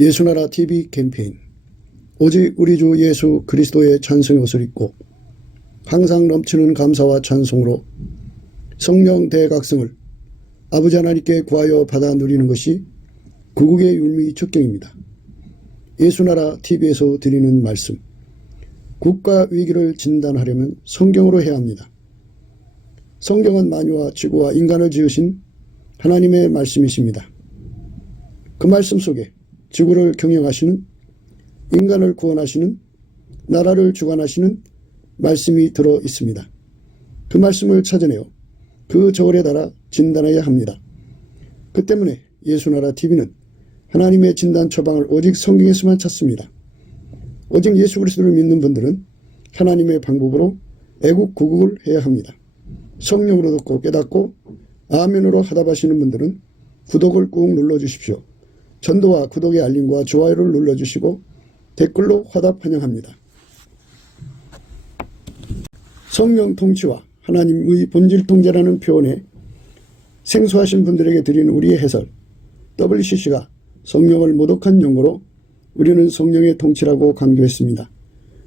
예수나라 TV 캠페인 오직 우리 주 예수 그리스도의 찬송의 옷을 입고 항상 넘치는 감사와 찬송으로 성령 대각성을 아버지 하나님께 구하여 받아 누리는 것이 구국의 율미 축경입니다. 예수나라 TV에서 드리는 말씀, 국가 위기를 진단하려면 성경으로 해야 합니다. 성경은 만유와 지구와 인간을 지으신 하나님의 말씀이십니다. 그 말씀 속에 지구를 경영하시는, 인간을 구원하시는, 나라를 주관하시는 말씀이 들어 있습니다. 그 말씀을 찾아내어 그 저울에 달아 진단해야 합니다. 그 때문에 예수나라 TV는 하나님의 진단 처방을 오직 성경에서만 찾습니다. 오직 예수 그리스도를 믿는 분들은 하나님의 방법으로 애국 구국을 해야 합니다. 성령으로 듣고 깨닫고 아멘으로 화답하시는 분들은 구독을 꾹 눌러주십시오. 전도와 구독의 알림과 좋아요를 눌러주시고 댓글로 화답 환영합니다. 성령 통치와 하나님의 본질 통제라는 표현에 생소하신 분들에게 드리는 우리의 해설, WCC가 성령을 모독한 용어로 우리는 성령의 통치라고 강조했습니다.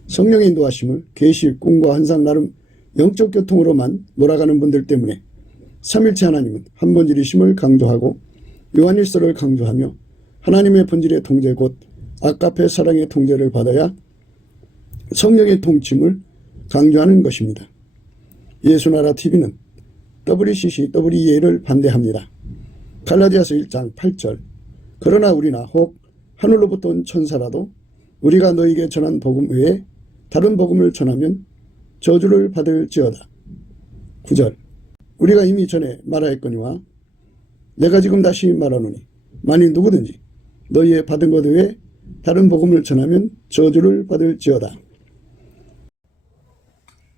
성령의 인도하심을 계시, 꿈과 환상 나름 영적 교통으로만 몰아가는 분들 때문에 삼일체 하나님은 한 본질이심을 강조하고 요한일서를 강조하며 하나님의 본질의 통제 곧 아가페 사랑의 통제를 받아야 성령의 통침을 강조하는 것입니다. 예수나라 TV는 WCC, WEA를 반대합니다. 갈라디아서 1장 8절 그러나 우리나 혹 하늘로부터 온 천사라도 우리가 너에게 전한 복음 외에 다른 복음을 전하면 저주를 받을지어다. 9절 우리가 이미 전에 말하였거니와 내가 지금 다시 말하노니 만일 누구든지 너희의 받은 것 외에 다른 복음을 전하면 저주를 받을지어다.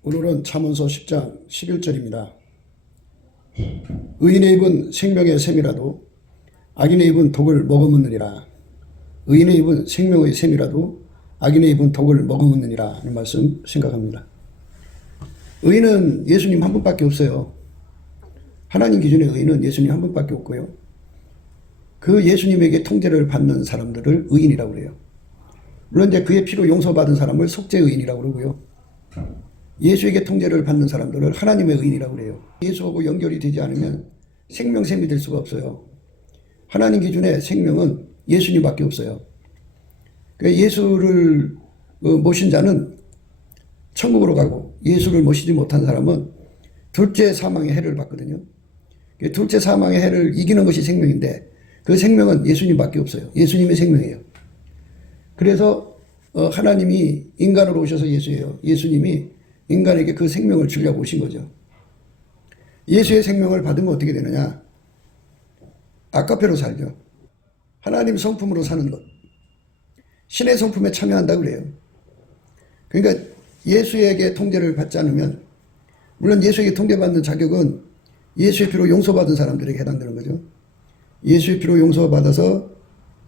오늘은 잠언서 10장 11절입니다. 의인의 입은 생명의 샘이라도 악인의 입은 독을 머금느니라. 의인의 입은 생명의 샘이라도 악인의 입은 독을 머금느니라 하는 말씀 생각합니다. 의인은 예수님 한 분밖에 없어요. 하나님 기준의 의인은 예수님 한 분밖에 없고요. 그 예수님에게 통제를 받는 사람들을 의인이라고 그래요. 물론 이제 그의 피로 용서받은 사람을 속죄의인이라고 그러고요. 예수에게 통제를 받는 사람들을 하나님의 의인이라고 그래요. 예수하고 연결이 되지 않으면 생명샘이 될 수가 없어요. 하나님 기준의 생명은 예수님밖에 없어요. 예수를 모신 자는 천국으로 가고 예수를 모시지 못한 사람은 둘째 사망의 해를 받거든요. 둘째 사망의 해를 이기는 것이 생명인데 그 생명은 예수님밖에 없어요. 예수님의 생명이에요. 그래서 하나님이 인간으로 오셔서 예수예요. 예수님이 인간에게 그 생명을 주려고 오신 거죠. 예수의 생명을 받으면 어떻게 되느냐? 아가페로 살죠. 하나님 성품으로 사는 것. 신의 성품에 참여한다 그래요. 그러니까 예수에게 통제를 받지 않으면, 물론 예수에게 통제받는 자격은 예수의 피로 용서받은 사람들에게 해당되는 거죠. 예수의 피로 용서받아서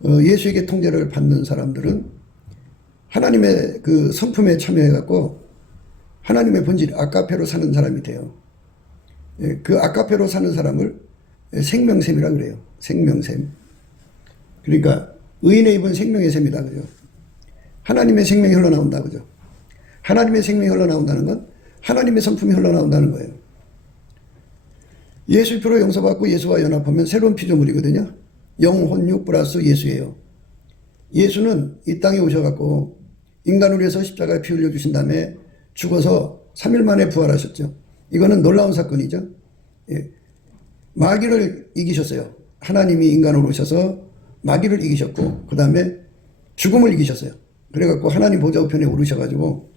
예수에게 통제를 받는 사람들은 하나님의 그 성품에 참여해갖고 하나님의 본질 아가페로 사는 사람이 돼요. 그 아가페로 사는 사람을 생명샘이라고 그래요. 생명샘. 그러니까 의인의 입은 생명의 샘이다. 그죠? 하나님의 생명이 흘러나온다. 그죠? 하나님의 생명이 흘러나온다는 건 하나님의 성품이 흘러나온다는 거예요. 예수 피로 용서받고 예수와 연합하면 새로운 피조물이거든요. 영혼육 플러스 예수예요. 예수는 이 땅에 오셔갖고 인간을 위해서 십자가에 피 흘려주신 다음에 죽어서 3일 만에 부활하셨죠. 이거는 놀라운 사건이죠. 예. 마귀를 이기셨어요. 하나님이 인간으로 오셔서 마귀를 이기셨고 그 다음에 죽음을 이기셨어요. 그래갖고 하나님 보좌 우편에 오르셔가지고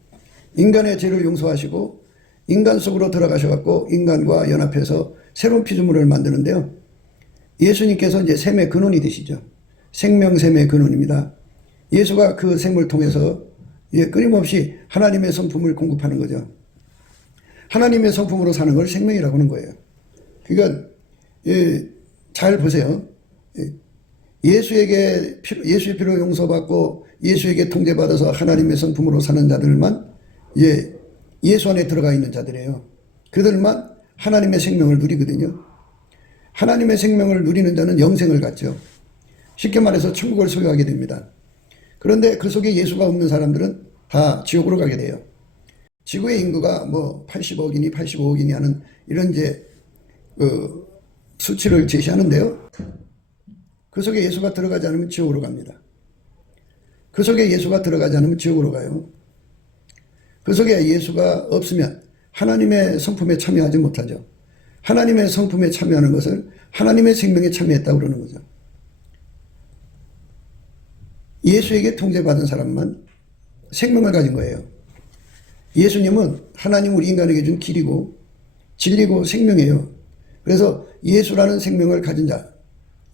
인간의 죄를 용서하시고 인간 속으로 들어가셔갖고 인간과 연합해서 새로운 피조물을 만드는데요. 예수님께서 이제 샘의 근원이 되시죠. 생명샘의 근원입니다. 예수가 그 샘을 통해서 끊임없이 하나님의 성품을 공급하는 거죠. 하나님의 성품으로 사는 걸 생명이라고 하는 거예요. 그러니까 잘 보세요. 예수의 피로 용서받고 예수에게 통제받아서 하나님의 성품으로 사는 자들만 예수 안에 들어가 있는 자들이에요. 그들만 하나님의 생명을 누리거든요. 하나님의 생명을 누리는 자는 영생을 갖죠. 쉽게 말해서 천국을 소유하게 됩니다. 그런데 그 속에 예수가 없는 사람들은 다 지옥으로 가게 돼요. 지구의 인구가 뭐 80억이니 85억이니 하는 이런 이제 수치를 제시하는데요. 그 속에 예수가 들어가지 않으면 지옥으로 갑니다. 그 속에 예수가 들어가지 않으면 지옥으로 가요. 그 속에 예수가 없으면 하나님의 성품에 참여하지 못하죠. 하나님의 성품에 참여하는 것을 하나님의 생명에 참여했다고 그러는 거죠. 예수에게 통제받은 사람만 생명을 가진 거예요. 예수님은 하나님 우리 인간에게 준 길이고 진리고 생명이에요. 그래서 예수라는 생명을 가진 자,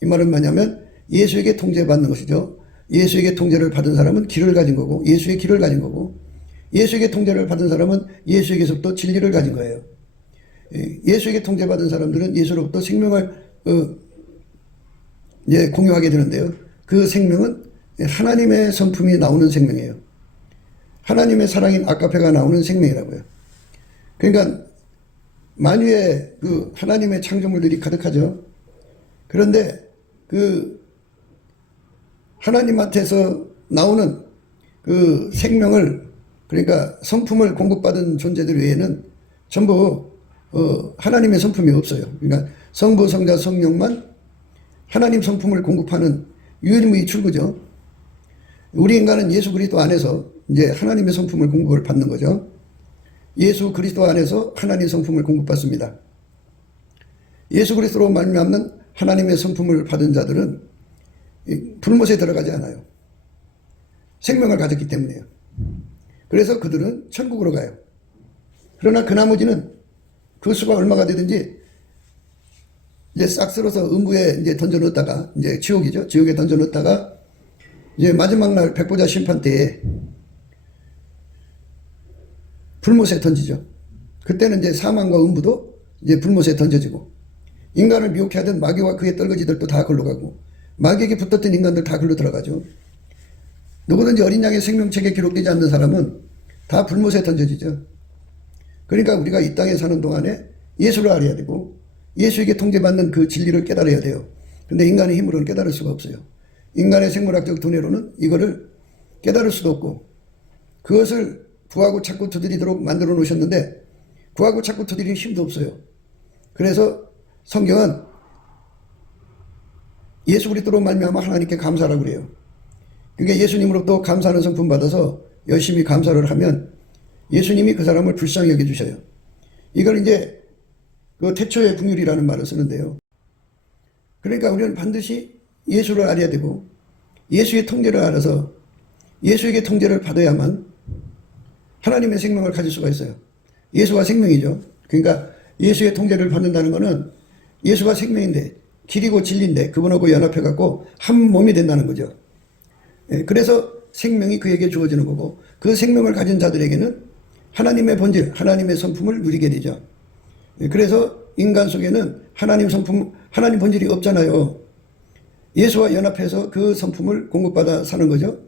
이 말은 뭐냐면 예수에게 통제받는 것이죠. 예수에게 통제를 받은 사람은 길을 가진 거고 예수의 길을 가진 거고, 예수에게 통제를 받은 사람은 예수에게서부터 진리를 가진 거예요. 예수에게 통제받은 사람들은 예수로부터 생명을 이제 공유하게 되는데요. 그 생명은 하나님의 성품이 나오는 생명이에요. 하나님의 사랑인 아가페가 나오는 생명이라고요. 그러니까 만유에 그 하나님의 창조물들이 가득하죠. 그런데 그 하나님한테서 나오는 그 생명을, 그러니까 성품을 공급받은 존재들 외에는 전부 하나님의 성품이 없어요. 그러니까 성부, 성자, 성령만 하나님 성품을 공급하는 유일무이 출구죠. 우리 인간은 예수 그리스도 안에서 이제 하나님의 성품을 공급을 받는 거죠. 예수 그리스도 안에서 하나님 성품을 공급받습니다. 예수 그리스도로 말미암는 하나님의 성품을 받은 자들은 불못에 들어가지 않아요. 생명을 가졌기 때문에요. 그래서 그들은 천국으로 가요. 그러나 그 나머지는 그 수가 얼마가 되든지 이제 싹 쓸어서 음부에 이제 던져 넣었다가, 이제 지옥이죠. 지옥에 던져 넣었다가 이제 마지막 날 백보자 심판 때에 불못에 던지죠. 그때는 이제 사망과 음부도 이제 불못에 던져지고, 인간을 미혹해 하던 마귀와 그의 떨거지들도 다 걸로 가고, 마귀에게 붙었던 인간들 다 걸로 들어가죠. 누구든지 어린 양의 생명책에 기록되지 않는 사람은 다 불못에 던져지죠. 그러니까 우리가 이 땅에 사는 동안에 예수를 알아야 되고 예수에게 통제받는 그 진리를 깨달아야 돼요. 근데 인간의 힘으로는 깨달을 수가 없어요. 인간의 생물학적 두뇌로는 이거를 깨달을 수도 없고, 그것을 구하고 찾고 두드리도록 만들어 놓으셨는데 구하고 찾고 두드리는 힘도 없어요. 그래서 성경은 예수 그리스도로 말미암아 하나님께 감사하라고 그래요. 그러니까 예수님으로부터 감사하는 성품 받아서 열심히 감사를 하면 예수님이 그 사람을 불쌍히 여겨주셔요. 이걸 이제 그 태초의 긍휼이라는 말을 쓰는데요. 그러니까 우리는 반드시 예수를 알아야 되고 예수의 통제를 알아서 예수에게 통제를 받아야만 하나님의 생명을 가질 수가 있어요. 예수가 생명이죠. 그러니까 예수의 통제를 받는다는 것은 예수가 생명인데, 길이고 진리인데 그분하고 연합해갖고 한 몸이 된다는 거죠. 그래서 생명이 그에게 주어지는 거고, 그 생명을 가진 자들에게는 하나님의 본질, 하나님의 성품을 누리게 되죠. 그래서 인간 속에는 하나님 성품, 하나님 본질이 없잖아요. 예수와 연합해서 그 성품을 공급받아 사는 거죠.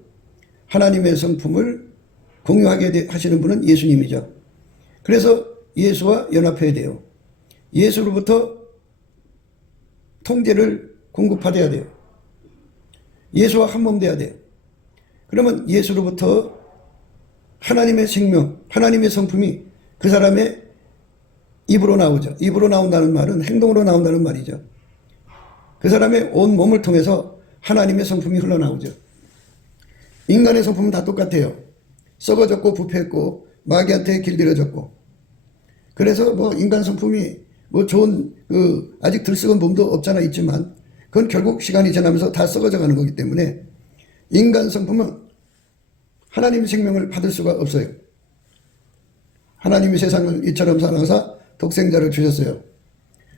하나님의 성품을 공유하게 하시는 분은 예수님이죠. 그래서 예수와 연합해야 돼요. 예수로부터 통제를 공급받아야 돼요. 예수와 한 몸 돼야 돼요. 그러면 예수로부터 하나님의 생명, 하나님의 성품이 그 사람의 입으로 나오죠. 입으로 나온다는 말은 행동으로 나온다는 말이죠. 그 사람의 온 몸을 통해서 하나님의 성품이 흘러나오죠. 인간의 성품은 다 똑같아요. 썩어졌고 부패했고 마귀한테 길들여졌고, 그래서 뭐 인간 성품이 뭐 좋은 아직 들썩은 몸도 없잖아 있지만 그건 결국 시간이 지나면서 다 썩어져 가는 거기 때문에 인간 성품은 하나님의 생명을 받을 수가 없어요. 하나님이 세상을 이처럼 사랑하사 독생자를 주셨어요.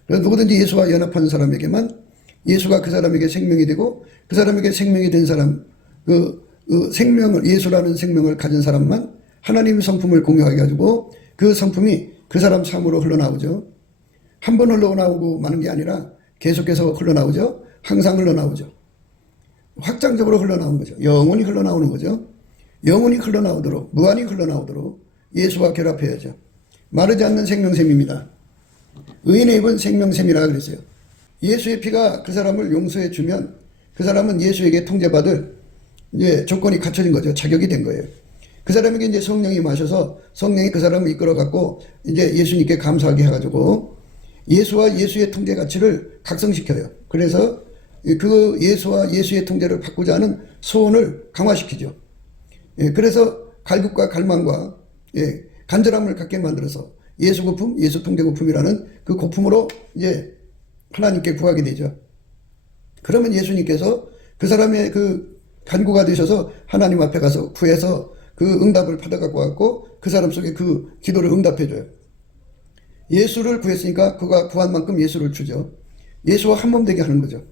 그래서 누구든지 예수와 연합한 사람에게만 예수가 그 사람에게 생명이 되고, 그 사람에게 생명이 된 사람, 생명을, 예수라는 생명을 가진 사람만 하나님의 성품을 공유하게 가지고 그 성품이 그 사람 삶으로 흘러나오죠. 한 번 흘러나오고 마는 게 아니라 계속해서 흘러나오죠. 항상 흘러나오죠. 확장적으로 흘러나오는 거죠. 영원히 흘러나오는 거죠. 영원히 흘러나오도록, 무한히 흘러나오도록 예수와 결합해야죠. 마르지 않는 생명샘입니다. 의인의 입은 생명샘이라 그랬어요. 예수의 피가 그 사람을 용서해 주면 그 사람은 예수에게 통제받을 이제 조건이 갖춰진 거죠. 자격이 된 거예요. 그 사람에게 이제 성령이 마셔서 성령이 그 사람을 이끌어 갖고 이제 예수님께 감사하게 해가지고 예수와 예수의 통제 가치를 각성시켜요. 그래서 그 예수와 예수의 통제를 받고자 하는 소원을 강화시키죠. 예, 그래서 갈급과 갈망과 예, 간절함을 갖게 만들어서 예수 고품, 예수 통제 고품이라는 그 고품으로 이제 하나님께 구하게 되죠. 그러면 예수님께서 그 사람의 그 간구가 되셔서 하나님 앞에 가서 구해서 그 응답을 받아갖고 왔고 그 사람 속에 그 기도를 응답해줘요. 예수를 구했으니까 그가 구한 만큼 예수를 주죠. 예수와 한 몸 되게 하는 거죠.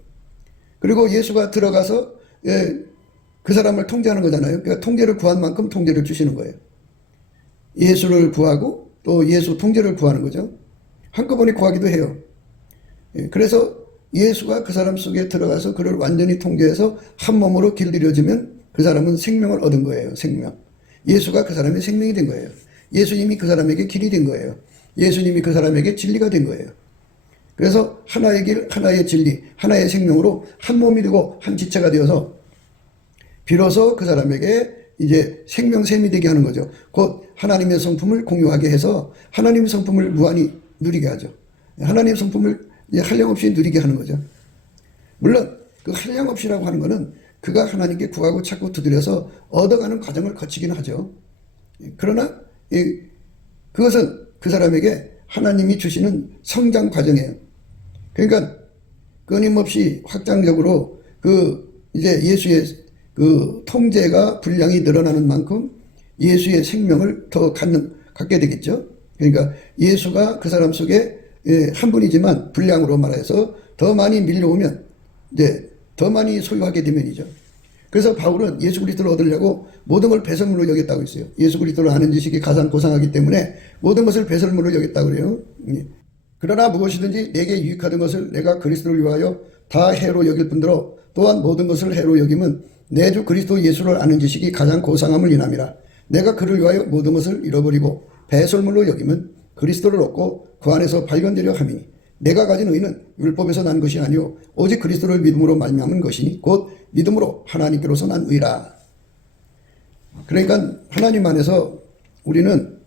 그리고 예수가 들어가서 예, 그 사람을 통제하는 거잖아요. 그러니까 통제를 구한 만큼 통제를 주시는 거예요. 예수를 구하고 또 예수 통제를 구하는 거죠. 한꺼번에 구하기도 해요. 예, 그래서 예수가 그 사람 속에 들어가서 그를 완전히 통제해서 한 몸으로 길들여지면 그 사람은 생명을 얻은 거예요. 생명. 예수가 그 사람의 생명이 된 거예요. 예수님이 그 사람에게 길이 된 거예요. 예수님이 그 사람에게 진리가 된 거예요. 그래서 하나의 길, 하나의 진리, 하나의 생명으로 한 몸이 되고 한 지체가 되어서 비로소 그 사람에게 이제 생명샘이 되게 하는 거죠. 곧 하나님의 성품을 공유하게 해서 하나님의 성품을 무한히 누리게 하죠. 하나님의 성품을 한량없이 누리게 하는 거죠. 물론 그 한량없이라고 하는 거는 그가 하나님께 구하고 찾고 두드려서 얻어가는 과정을 거치긴 하죠. 그러나 그것은 그 사람에게 하나님이 주시는 성장 과정이에요. 그러니까 끊임없이 확장적으로 그 이제 예수의 그 통제가 분량이 늘어나는 만큼 예수의 생명을 더 갖게 되겠죠. 그러니까 예수가 그 사람 속에 한 분이지만 분량으로 말해서 더 많이 밀려오면 이제 더 많이 소유하게 되면이죠. 그래서 바울은 예수 그리스도를 얻으려고 모든 걸 배설물로 여겼다고 했어요. 예수 그리스도를 아는 지식이 가장 고상하기 때문에 모든 것을 배설물로 여겼다고 그래요. 그러나 무엇이든지 내게 유익하던 것을 내가 그리스도를 위하여 다 해로 여길 뿐더러 또한 모든 것을 해로 여김은 내 주 그리스도 예수를 아는 지식이 가장 고상함을 인함이라. 내가 그를 위하여 모든 것을 잃어버리고 배설물로 여김은 그리스도를 얻고 그 안에서 발견되려 함이니 내가 가진 의는 율법에서 난 것이 아니요 오직 그리스도를 믿음으로 말미암은 것이니 곧 믿음으로 하나님께로서 난 의라. 그러니까 하나님 안에서 우리는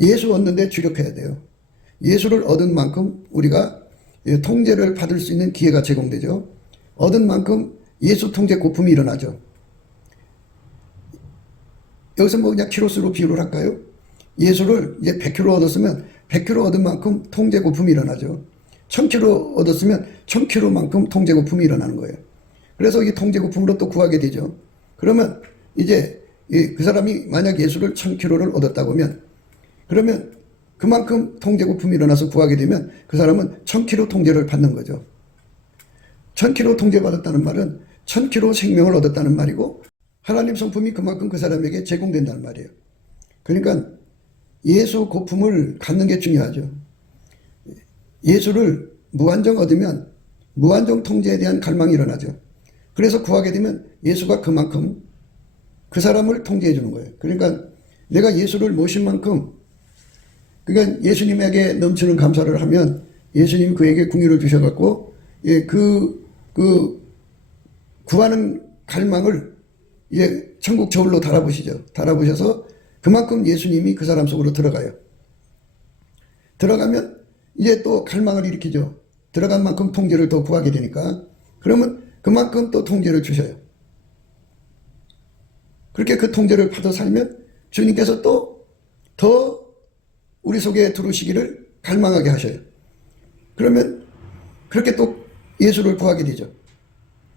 예수 얻는 데 주력해야 돼요. 예수를 얻은 만큼 우리가 통제를 받을 수 있는 기회가 제공되죠. 얻은 만큼 예수 통제 고품이 일어나죠. 여기서 뭐 그냥 키로수로 비유를 할까요? 예수를 이제 100kg 얻었으면 100kg 얻은 만큼 통제 고품이 일어나죠. 1000kg 얻었으면 1000kg만큼 통제 고품이 일어나는 거예요. 그래서 이 통제 고품으로 또 구하게 되죠. 그러면 이제 그 사람이 만약 예수를 1000kg를 얻었다고 하면 그러면 그만큼 통제 고품이 일어나서 구하게 되면 그 사람은 1000kg 통제를 받는 거죠. 1000kg 통제받았다는 말은 1000kg 생명을 얻었다는 말이고 하나님 성품이 그만큼 그 사람에게 제공된다는 말이에요. 그러니까 예수 고품을 갖는 게 중요하죠. 예수를 무한정 얻으면 무한정 통제에 대한 갈망이 일어나죠. 그래서 구하게 되면 예수가 그만큼 그 사람을 통제해 주는 거예요. 그러니까 내가 예수를 모신 만큼 그러니까 예수님에게 넘치는 감사를 하면 예수님이 그에게 궁유를 주셔갖고 구하는 갈망을 이제 천국 저울로 달아보시죠. 달아보셔서 그만큼 예수님이 그 사람 속으로 들어가요. 들어가면 이제 또 갈망을 일으키죠. 들어간 만큼 통제를 더 구하게 되니까 그러면 그만큼 또 통제를 주셔요. 그렇게 그 통제를 받아 살면 주님께서 또 더 우리 속에 들어오시기를 갈망하게 하셔요. 그러면 그렇게 또 예수를 구하게 되죠.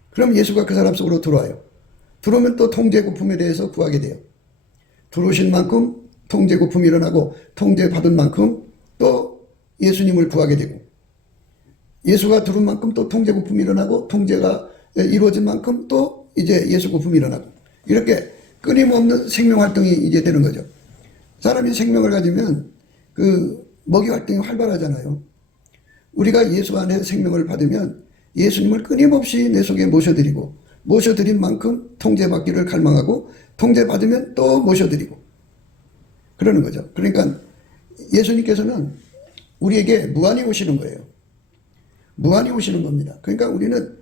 그럼 예수가 그 사람 속으로 들어와요. 들어오면 또 통제 고품에 대해서 구하게 돼요. 들어오신 만큼 통제 고품이 일어나고 통제 받은 만큼 또 예수님을 구하게 되고 예수가 들어온 만큼 또 통제 고품이 일어나고 통제가 이루어진 만큼 또 이제 예수 고품이 일어나고 이렇게 끊임없는 생명 활동이 이제 되는 거죠. 사람이 생명을 가지면 그 먹이 활동이 활발하잖아요. 우리가 예수 안에 생명을 받으면 예수님을 끊임없이 내 속에 모셔드리고 모셔드린 만큼 통제받기를 갈망하고 통제받으면 또 모셔드리고 그러는 거죠. 그러니까 예수님께서는 우리에게 무한히 오시는 거예요. 무한히 오시는 겁니다. 그러니까 우리는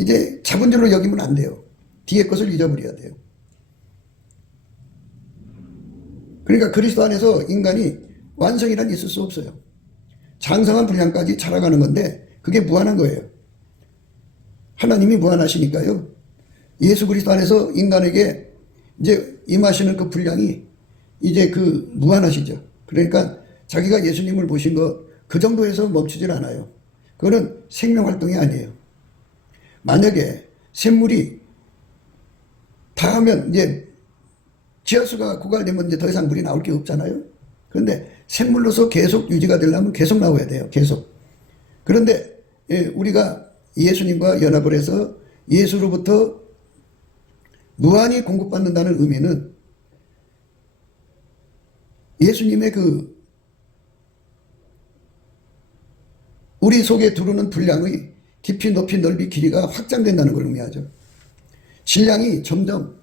이제 잡은 줄로 여기면 안 돼요. 뒤에 것을 잊어버려야 돼요. 그러니까 그리스도 안에서 인간이 완성이란 있을 수 없어요. 장성한 분량까지 자라가는 건데 그게 무한한 거예요. 하나님이 무한하시니까요. 예수 그리스도 안에서 인간에게 이제 임하시는 그 분량이 이제 그 무한하시죠. 그러니까 자기가 예수님을 모신 거 그 정도에서 멈추질 않아요. 그거는 생명활동이 아니에요. 만약에 샘물이 다 하면 이제 지하수가 고갈되면 이제 더 이상 물이 나올 게 없잖아요. 그런데 샘물로서 계속 유지가 되려면 계속 나와야 돼요. 계속. 그런데 우리가 예수님과 연합을 해서 예수로부터 무한히 공급받는다는 의미는 예수님의 그 우리 속에 들어오는 분량의 깊이 높이 넓이 길이가 확장된다는 걸 의미하죠. 질량이 점점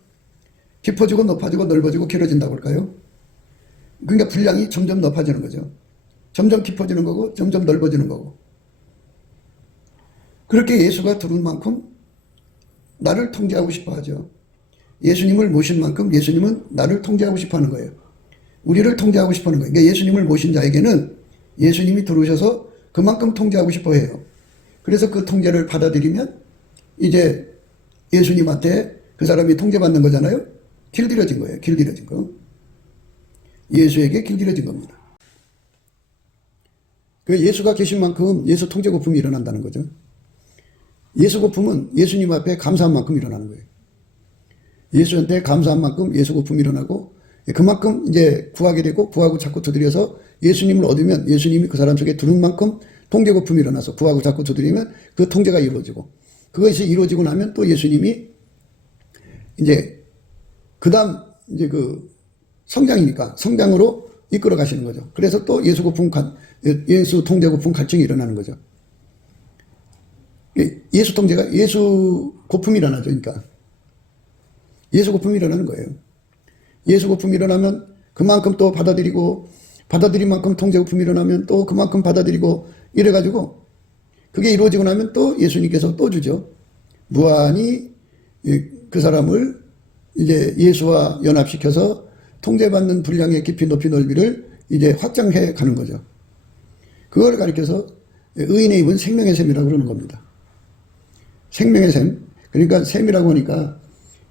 깊어지고 높아지고 넓어지고 길어진다고 할까요? 그러니까 분량이 점점 높아지는 거죠. 점점 깊어지는 거고 점점 넓어지는 거고. 그렇게 예수가 들어온 만큼 나를 통제하고 싶어 하죠. 예수님을 모신 만큼 예수님은 나를 통제하고 싶어 하는 거예요. 우리를 통제하고 싶어 하는 거예요. 그러니까 예수님을 모신 자에게는 예수님이 들어오셔서 그만큼 통제하고 싶어 해요. 그래서 그 통제를 받아들이면 이제 예수님한테 그 사람이 통제받는 거잖아요. 길들여진 거예요. 길들여진 거. 예수에게 길들여진 겁니다. 그 예수가 계신 만큼 예수 통제 거품이 일어난다는 거죠. 예수 거품은 예수님 앞에 감사한 만큼 일어나는 거예요. 예수한테 감사한 만큼 예수 거품이 일어나고 그만큼 이제 구하게 되고 구하고 자꾸 두드려서 예수님을 얻으면 예수님이 그 사람 속에 들은 만큼 통제 거품이 일어나서 구하고 자꾸 두드리면 그 통제가 이루어지고 그것이 이루어지고 나면 또 예수님이 이제 그 다음 이제 그 성장이니까 성장으로 이끌어 가시는 거죠. 그래서 또 예수 통제 거품 갈증이 일어나는 거죠. 예수 통제가 예수 거품이 일어나죠. 그러니까 예수 거품이 일어나는 거예요. 예수 거품이 일어나면 그만큼 또 받아들이고 받아들인 만큼 통제 거품이 일어나면 또 그만큼 받아들이고 이래가지고 그게 이루어지고 나면 또 예수님께서 또 주죠. 무한히 그 사람을 이제 예수와 연합시켜서 통제받는 분량의 깊이 높이 넓이를 이제 확장해 가는 거죠. 그걸 가리켜서 의인의 입은 생명의 샘이라고 그러는 겁니다. 생명의 샘. 그러니까 샘이라고 하니까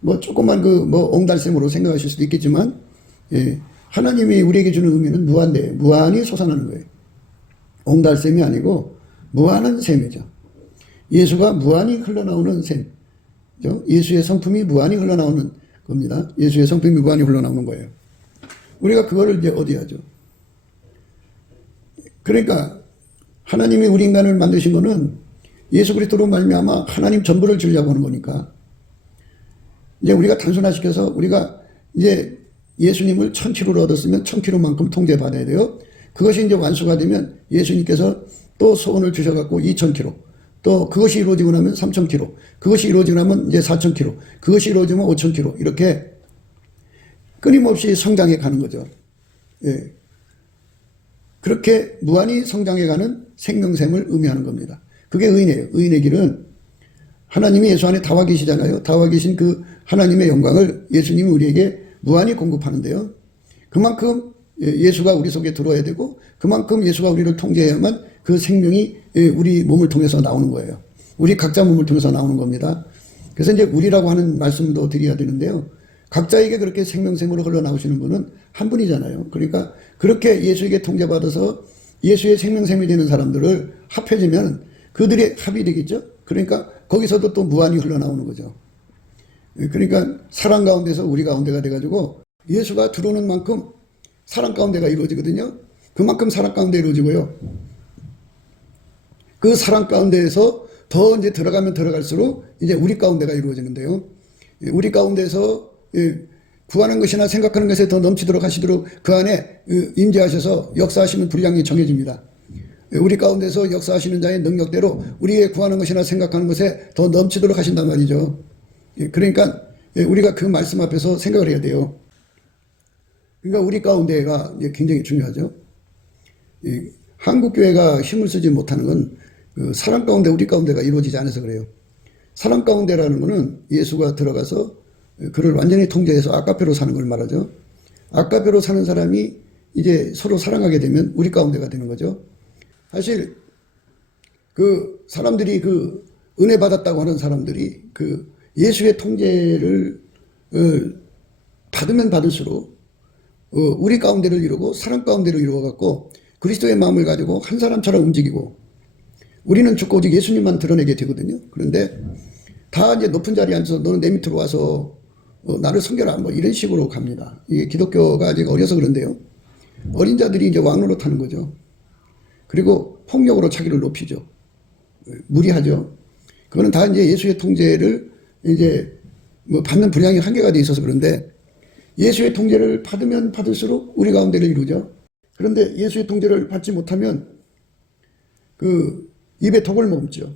뭐 조그만 그 뭐 옹달샘으로 생각하실 수도 있겠지만 하나님이 우리에게 주는 의미는 무한대예요. 무한히 솟아나는 거예요. 옹달샘이 아니고 무한한 샘이죠. 예수가 무한히 흘러나오는 샘. 예수의 성품이 무한히 흘러나오는 겁니다. 예수의 성품이 무한히 흘러나오는 거예요. 우리가 그거를 이제 어디 하죠? 그러니까 하나님이 우리 인간을 만드신 거는 예수 그리스도로 말미암아 하나님 전부를 주려고 하는 거니까 이제 우리가 단순화시켜서 우리가 이제 예수님을 1000kg로 얻었으면 1000kg만큼 통제받아야 돼요. 그것이 이제 완수가 되면 예수님께서 또 소원을 주셔갖고 2000kg, 또 그것이 이루어지고 나면 3000kg, 그것이 이루어지고 나면 이제 4000kg, 그것이 이루어지면 5000kg 이렇게 끊임없이 성장해 가는 거죠. 예. 그렇게 무한히 성장해 가는 생명샘을 의미하는 겁니다. 그게 의인이에요. 의인의 길은 하나님이 예수 안에 다와 계시잖아요. 다와 계신 그 하나님의 영광을 예수님이 우리에게 무한히 공급하는데요. 그만큼 예수가 우리 속에 들어와야 되고 그만큼 예수가 우리를 통제해야만 그 생명이 우리 몸을 통해서 나오는 거예요. 우리 각자 몸을 통해서 나오는 겁니다. 그래서 이제 우리라고 하는 말씀도 드려야 되는데요. 각자에게 그렇게 생명샘으로 흘러나오시는 분은 한 분이잖아요. 그러니까 그렇게 예수에게 통제받아서 예수의 생명샘이 되는 사람들을 합해지면 그들이 합이 되겠죠. 그러니까 거기서도 또 무한히 흘러나오는 거죠. 그러니까 사랑 가운데서 우리 가운데가 돼가지고 예수가 들어오는 만큼 사랑 가운데가 이루어지거든요. 그만큼 사랑 가운데 이루어지고요. 그 사랑 가운데에서 더 이제 들어가면 들어갈수록 이제 우리 가운데가 이루어지는데요. 우리 가운데서 구하는 것이나 생각하는 것에 더 넘치도록 하시도록 그 안에 임재하셔서 역사하시는 분량이 정해집니다. 우리 가운데서 역사하시는 자의 능력대로 우리의 구하는 것이나 생각하는 것에 더 넘치도록 하신단 말이죠. 그러니까 우리가 그 말씀 앞에서 생각을 해야 돼요. 그러니까 우리 가운데가 굉장히 중요하죠. 한국교회가 힘을 쓰지 못하는 건 그 사람 가운데 우리 가운데가 이루어지지 않아서 그래요. 사랑 가운데라는 것은 예수가 들어가서 그를 완전히 통제해서 아가페로 사는 걸 말하죠. 아가페로 사는 사람이 이제 서로 사랑하게 되면 우리 가운데가 되는 거죠. 사실 그 사람들이 그 은혜 받았다고 하는 사람들이 그 예수의 통제를 받으면 받을수록 우리 가운데를 이루고 사랑 가운데를 이루어갖고 그리스도의 마음을 가지고 한 사람처럼 움직이고 우리는 죽고 오직 예수님만 드러내게 되거든요. 그런데 다 이제 높은 자리에 앉아서 너는 내 밑으로 와서 나를 섬겨라 뭐 이런 식으로 갑니다. 이게 기독교가 아직 어려서 그런데요. 어린 자들이 이제 왕노릇 하는 거죠. 그리고 폭력으로 자기를 높이죠. 무리하죠. 그거는 다 이제 예수의 통제를 이제 뭐 받는 분량이 한계가 돼 있어서 그런데 예수의 통제를 받으면 받을수록 우리 가운데를 이루죠. 그런데 예수의 통제를 받지 못하면 그 입에 독을 머금죠.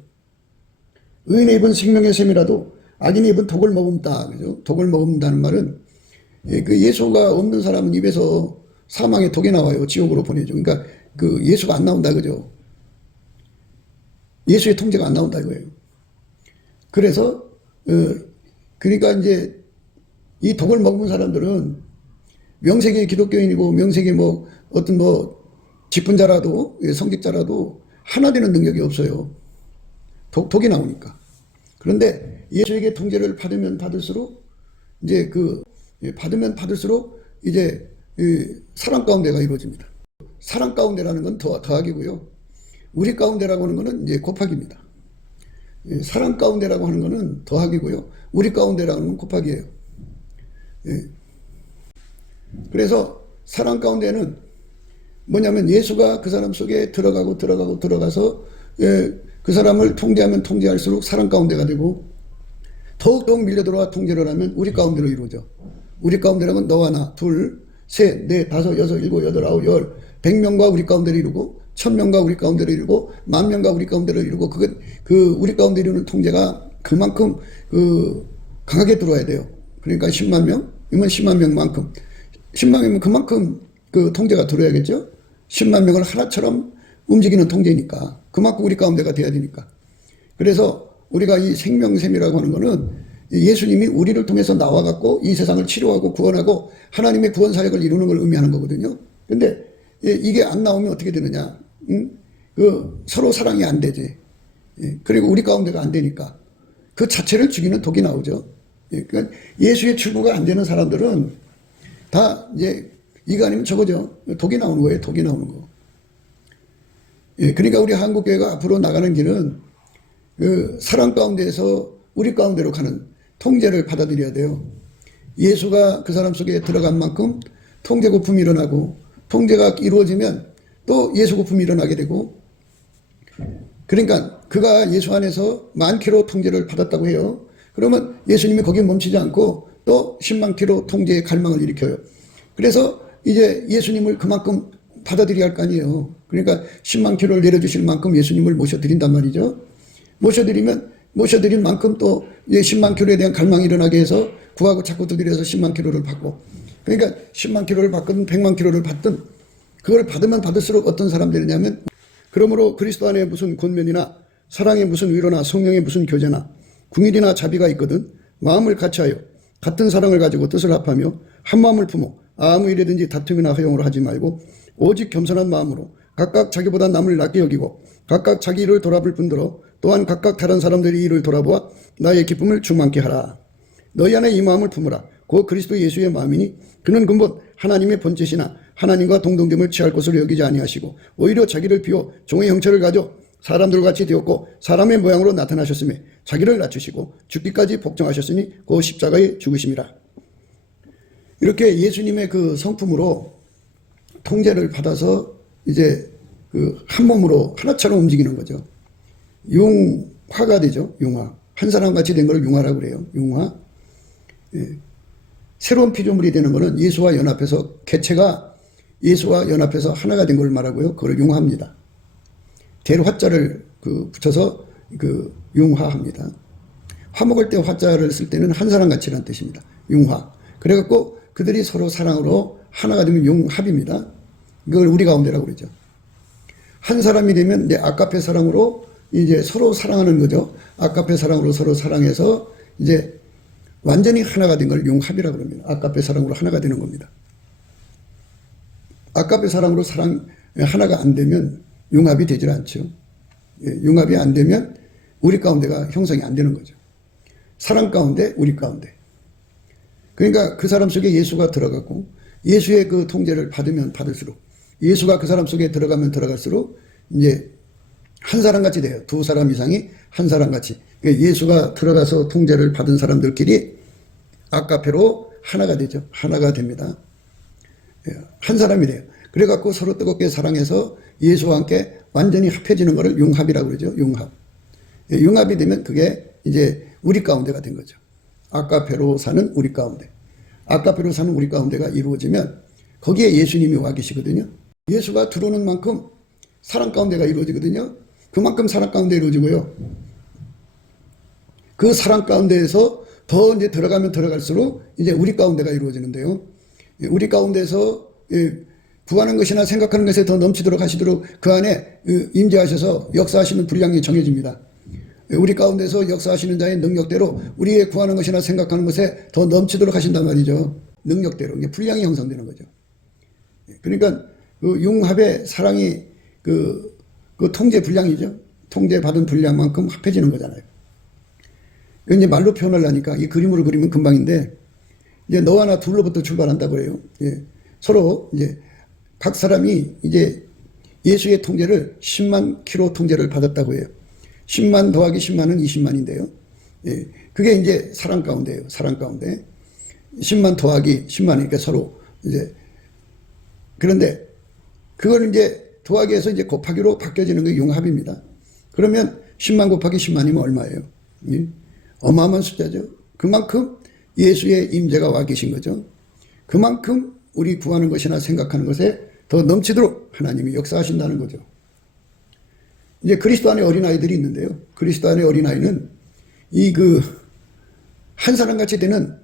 의인의 입은 생명의 샘이라도 악인의 입은 독을 머금다. 그죠? 독을 머금다는 말은 그 예수가 없는 사람은 입에서 사망의 독이 나와요. 지옥으로 보내죠. 그러니까 그 예수가 안 나온다 그죠? 예수의 통제가 안 나온다 이거예요. 그래서 그러니까 이제 이 독을 먹은 사람들은 명색이 기독교인이고 명색이 뭐 어떤 뭐 직분자라도 성직자라도 하나 되는 능력이 없어요. 독이 나오니까. 그런데 예수에게 통제를 받으면 받을수록 이제 받으면 받을수록 이제 사랑 가운데가 이루어집니다. 사랑 가운데라는 건 더하기고요. 우리 가운데라고 하는 거는 이제 곱하기입니다. 사랑 가운데라고 하는 거는 더하기고요. 우리 가운데라고 하는 건 곱하기예요. 그래서 사랑 가운데는 뭐냐면 예수가 그 사람 속에 들어가서 그 사람을 통제하면 통제할수록 사랑 가운데가 되고 더욱 밀려들어와 통제를 하면 우리 가운데로 이루어져. 우리 가운데라면 너와 나, 둘, 셋, 넷, 다섯, 여섯, 일곱, 여덟, 아홉, 열, 100명과 우리 가운데를 이루고 1000명과 우리 가운데를 이루고 10,000명과 우리 가운데를 이루고 그 우리 가운데 이루는 통제가 그만큼 강하게 들어와야 돼요. 그러니까 10만 명이면 10만 명만큼 10만 명이면 그만큼 그 통제가 들어야겠죠. 10만 명을 하나처럼 움직이는 통제니까 그만큼 우리 가운데가 돼야 되니까. 그래서 우리가 이 생명샘이라고 하는 거는 예수님이 우리를 통해서 나와갖고 이 세상을 치료하고 구원하고 하나님의 구원 사역을 이루는 걸 의미하는 거거든요. 근데 이게 안 나오면 어떻게 되느냐? 서로 사랑이 안 되지. 그리고 우리 가운데가 안 되니까 그 자체를 죽이는 독이 나오죠. 그러니까 예수의 출구가 안 되는 사람들은 다 이제 이거 아니면 저거죠. 독이 나오는 거예요. 독이 나오는 거. 그러니까 우리 한국교회가 앞으로 나가는 길은 그 사랑 가운데에서 우리 가운데로 가는 통제를 받아들여야 돼요. 예수가 그 사람 속에 들어간 만큼 통제 거품이 일어나고 통제가 이루어지면 또 예수 거품이 일어나게 되고 그러니까 그가 예수 안에서 10,000km 통제를 받았다고 해요. 그러면 예수님이 거기에 멈추지 않고 또 10만 킬로 통제의 갈망을 일으켜요. 그래서 이제 예수님을 그만큼 받아들여야 할 거 아니에요. 그러니까 10만 킬로를 내려주실 만큼 예수님을 모셔드린단 말이죠. 모셔드린 만큼 또 10만 킬로에 대한 갈망이 일어나게 해서 구하고 자꾸 두드려서 10만 킬로를 받고 그러니까 10만 킬로를 받든 100만 킬로를 받든 그걸 받으면 받을수록 어떤 사람들이냐면 그러므로 그리스도 안에 무슨 권면이나 사랑에 무슨 위로나 성령의 무슨 교제나 궁일이나 자비가 있거든 마음을 같이하여 같은 사랑을 가지고 뜻을 합하며 한 마음을 품어 아무 일이든지 다툼이나 허용으로 하지 말고 오직 겸손한 마음으로 각각 자기보다 남을 낮게 여기고 각각 자기 일을 돌아볼 뿐더러 또한 각각 다른 사람들의 일을 돌아보아 나의 기쁨을 충만케 하라. 너희 안에 이 마음을 품으라. 곧 그리스도 예수의 마음이니 그는 근본 하나님의 본체시나 하나님과 동등됨을 취할 것으로 여기지 아니하시고 오히려 자기를 비워 종의 형체를 가져 사람들과 같이 되었고 사람의 모양으로 나타나셨으며 자기를 낮추시고 죽기까지 복종하셨으니 그 십자가에 죽으심이라. 이렇게 예수님의 그 성품으로 통제를 받아서 이제 그 한 몸으로 하나처럼 움직이는 거죠. 융화가 되죠. 융화. 한 사람 같이 된 걸 융화라고 그래요. 융화. 새로운 피조물이 되는 것은 예수와 연합해서 개체가 예수와 연합해서 하나가 된 걸 말하고요. 그걸 융화합니다. 대화자를 붙여서 융화합니다. 화 먹을 때 화자를 쓸 때는 한 사람 같이라는 뜻입니다. 융화. 그래갖고 그들이 서로 사랑으로 하나가 되면 융합입니다. 이걸 우리 가운데라고 그러죠. 한 사람이 되면 내 아가페 사랑으로 이제 서로 사랑하는 거죠. 아가페 사랑으로 서로 사랑해서 이제 완전히 하나가 된 걸 융합이라고 합니다. 아가페 사랑으로 하나가 되는 겁니다. 아가페 사랑으로 하나가 안 되면 융합이 되질 않죠. 융합이 안 되면 우리 가운데가 형성이 안 되는 거죠. 사랑 가운데 우리 가운데. 그러니까 그 사람 속에 예수가 들어갔고 예수의 그 통제를 받으면 받을수록 예수가 그 사람 속에 들어가면 들어갈수록 이제 한 사람 같이 돼요. 두 사람 이상이 한 사람 같이. 그러니까 예수가 들어가서 통제를 받은 사람들끼리 아가페로 하나가 되죠. 하나가 됩니다. 한 사람이 돼요. 그래갖고 서로 뜨겁게 사랑해서 예수와 함께 완전히 합해지는 것을 융합이라고 그러죠. 융합. 융합이 되면 그게 이제 우리 가운데가 된 거죠. 아가페로 사는 우리 가운데. 아가페로 사는 우리 가운데가 이루어지면 거기에 예수님이 와 계시거든요. 예수가 들어오는 만큼 사랑 가운데가 이루어지거든요. 그만큼 사랑 가운데 이루어지고요. 그 사랑 가운데에서 더 이제 들어가면 들어갈수록 이제 우리 가운데가 이루어지는데요. 우리 가운데서 구하는 것이나 생각하는 것에 더 넘치도록 하시도록 그 안에 임재하셔서 역사하시는 분량이 정해집니다. 우리 가운데서 역사하시는 자의 능력대로 우리의 구하는 것이나 생각하는 것에 더 넘치도록 하신단 말이죠. 능력대로 분량이 형성되는 거죠. 그러니까 그 융합의 사랑이 그 통제 분량이죠. 통제받은 분량만큼 합해지는 거잖아요. 이제 말로 표현하려니까 이 그림으로 그리면 금방인데 이제 너와 나 둘로부터 출발한다고 해요. 서로 이제 각 사람이 이제 예수의 통제를 10만 킬로 통제를 받았다고 해요. 10만 더하기 10만은 20만인데요. 그게 이제 사랑 가운데예요. 사랑 가운데. 10만 더하기 10만이니까 서로 이제 그런데 그걸 이제 더하기에서 이제 곱하기로 바뀌어지는 게 융합입니다. 그러면 10만 곱하기 10만이면 얼마예요? 어마어마한 숫자죠. 그만큼 예수의 임재가 와 계신 거죠. 그만큼 우리 구하는 것이나 생각하는 것에 더 넘치도록 하나님이 역사하신다는 거죠. 이제 그리스도 안에 어린아이들이 있는데요. 그리스도 안에 어린아이는 한 사람 같이 되는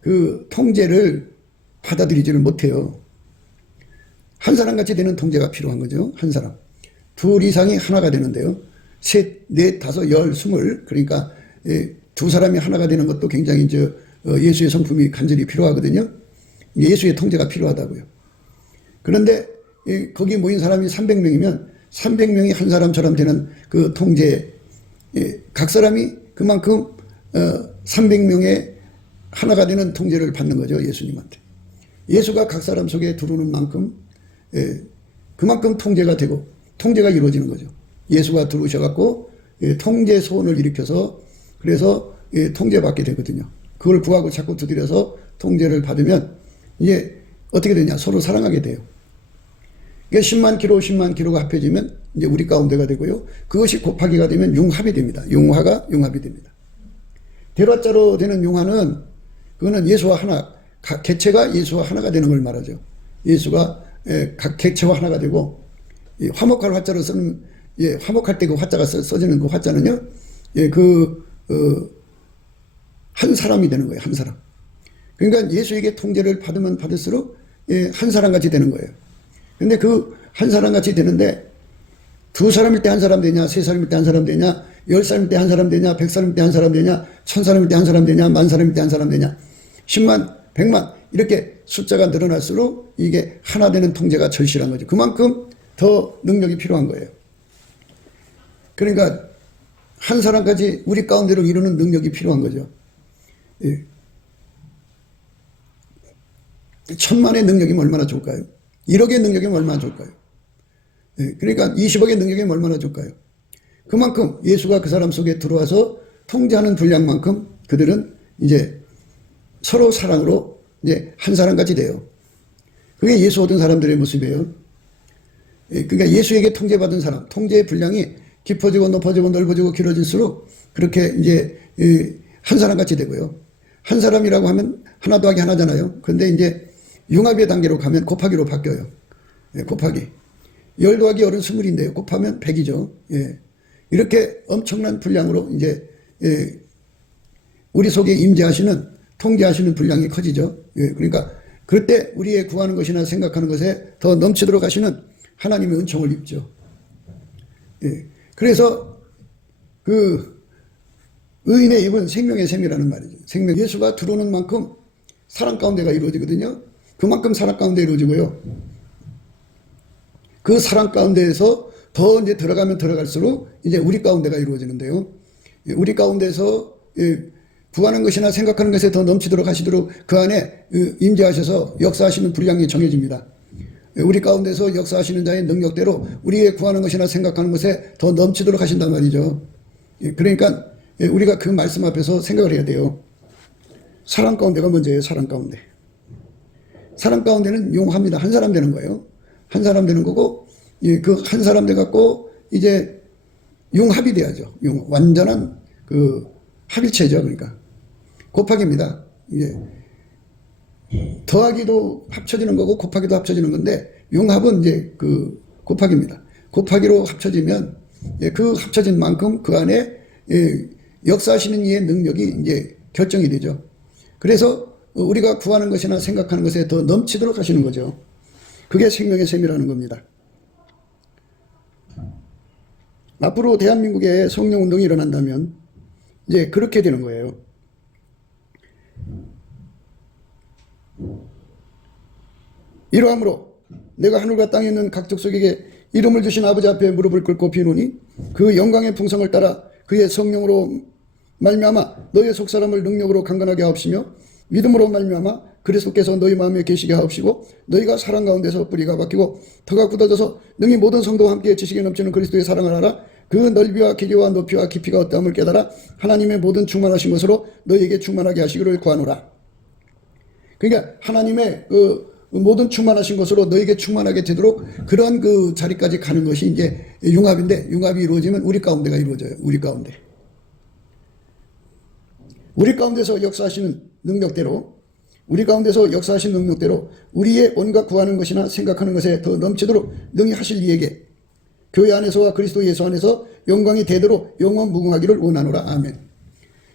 그 통제를 받아들이지를 못해요. 한 사람 같이 되는 통제가 필요한 거죠. 한 사람. 둘 이상이 하나가 되는데요. 셋, 넷, 다섯, 열, 스물. 그러니까 두 사람이 하나가 되는 것도 굉장히 예수의 성품이 간절히 필요하거든요. 예수의 통제가 필요하다고요. 그런데 거기 모인 사람이 300명이면 300명이 한 사람처럼 되는 그 통제, 각 사람이 그만큼 300명의 하나가 되는 통제를 받는 거죠. 예수님한테. 예수가 각 사람 속에 들어오는 만큼 그만큼 통제가 되고 통제가 이루어지는 거죠. 예수가 들어오셔갖고 통제 소원을 일으켜서 그래서 통제받게 되거든요. 그걸 구하고 자꾸 두드려서 통제를 받으면 이제 어떻게 되냐. 서로 사랑하게 돼요. 그러니까 10만 킬로가 합해지면 이제 우리 가운데가 되고요. 그것이 곱하기가 되면 융합이 됩니다. 융화가 융합이 됩니다. 대화자로 되는 융화는 그거는 예수와 하나, 각 개체가 예수와 하나가 되는 걸 말하죠. 예수가 각 개체와 하나가 되고 화목할 화자로 쓰는 화목할 때 그 화자가 써지는 그 화자는요. 한 사람이 되는 거예요. 한 사람. 그러니까 예수에게 통제를 받으면 받을수록 한 사람 같이 되는 거예요. 근데 그 한 사람 같이 되는데 두 사람일 때 한 사람 되냐, 세 사람일 때 한 사람 되냐, 10사람일 때 한 사람 되냐, 100사람일 때 한 사람 되냐, 1000사람일 때 한 사람 되냐, 10,000사람일 때 한 사람 되냐, 10만, 100만 이렇게 숫자가 늘어날수록 이게 하나 되는 통제가 절실한 거죠. 그만큼 더 능력이 필요한 거예요. 그러니까 한 사람까지 우리 가운데로 이루는 능력이 필요한 거죠. 1000만의 능력이면 얼마나 좋을까요? 1억의 능력이면 얼마나 좋을까요? 그러니까 20억의 능력이면 얼마나 좋을까요? 그만큼 예수가 그 사람 속에 들어와서 통제하는 분량만큼 그들은 이제 서로 사랑으로 이제 한 사람 같이 돼요. 그게 예수 얻은 사람들의 모습이에요. 그러니까 예수에게 통제받은 사람, 통제의 분량이 깊어지고 높아지고 넓어지고 길어질수록 그렇게 이제 한 사람 같이 되고요. 한 사람이라고 하면 하나 더하기 하나잖아요. 그런데 이제 융합의 단계로 가면 곱하기로 바뀌어요. 곱하기. 10 더하기 10은 20인데요. 곱하면 100이죠. 이렇게 엄청난 분량으로 이제 우리 속에 임재하시는 통제하시는 분량이 커지죠. 그러니까 그때 우리의 구하는 것이나 생각하는 것에 더 넘치도록 하시는 하나님의 은총을 입죠. 그래서 그 의인의 입은 생명의 샘이라는 말이죠. 생명. 예수가 들어오는 만큼 사랑 가운데가 이루어지거든요. 그만큼 사랑 가운데 이루어지고요. 그 사랑 가운데에서 더 이제 들어가면 들어갈수록 이제 우리 가운데가 이루어지는데요. 우리 가운데서 구하는 것이나 생각하는 것에 더 넘치도록 하시도록 그 안에 임재하셔서 역사하시는 분량이 정해집니다. 우리 가운데서 역사하시는 자의 능력대로 우리의 구하는 것이나 생각하는 것에 더 넘치도록 하신단 말이죠. 그러니까 우리가 그 말씀 앞에서 생각을 해야 돼요. 사랑 가운데가 먼저예요. 사랑 가운데. 사랑 가운데는 용합니다. 한 사람 되는 거예요. 한 사람 되는 거고, 그 한 사람 돼 갖고 이제 융합이 돼야죠. 완전한 그 합일체죠. 그러니까 곱하기입니다. 이게 더하기도 합쳐지는 거고 곱하기도 합쳐지는 건데, 융합은 이제 그 곱하기입니다. 곱하기로 합쳐지면 그 합쳐진 만큼 그 안에 역사하시는 이의 능력이 이제 결정이 되죠. 그래서 우리가 구하는 것이나 생각하는 것에 더 넘치도록 하시는 거죠. 그게 생명의 샘이라는 겁니다. 앞으로 대한민국에 성령운동이 일어난다면 이제 그렇게 되는 거예요. 이러함으로 내가 하늘과 땅에 있는 각 족속에게 이름을 주신 아버지 앞에 무릎을 꿇고 비노니 그 영광의 풍성을 따라 그의 성령으로 말미암아 너희의 속사람을 능력으로 강건하게 하옵시며 믿음으로 말미암아 그리스도께서 너희 마음에 계시게 하옵시고 너희가 사랑 가운데서 뿌리가 박히고 터가 굳어져서 능히 모든 성도와 함께 지식에 넘치는 그리스도의 사랑을 알아 그 넓이와 길이와 높이와 깊이가 어떠함을 깨달아 하나님의 모든 충만하신 것으로 너희에게 충만하게 하시기를 구하노라. 그러니까 하나님의 그 모든 충만하신 것으로 너에게 충만하게 되도록 그런 그 자리까지 가는 것이 이제 융합인데, 융합이 이루어지면 우리 가운데가 이루어져요. 우리 가운데. 우리 가운데서 역사하시는 능력대로, 우리 가운데서 역사하신 능력대로 우리의 온갖 구하는 것이나 생각하는 것에 더 넘치도록 능히 하실 이에게 교회 안에서와 그리스도 예수 안에서 영광이 되도록 영원 무궁하기를 원하노라. 아멘.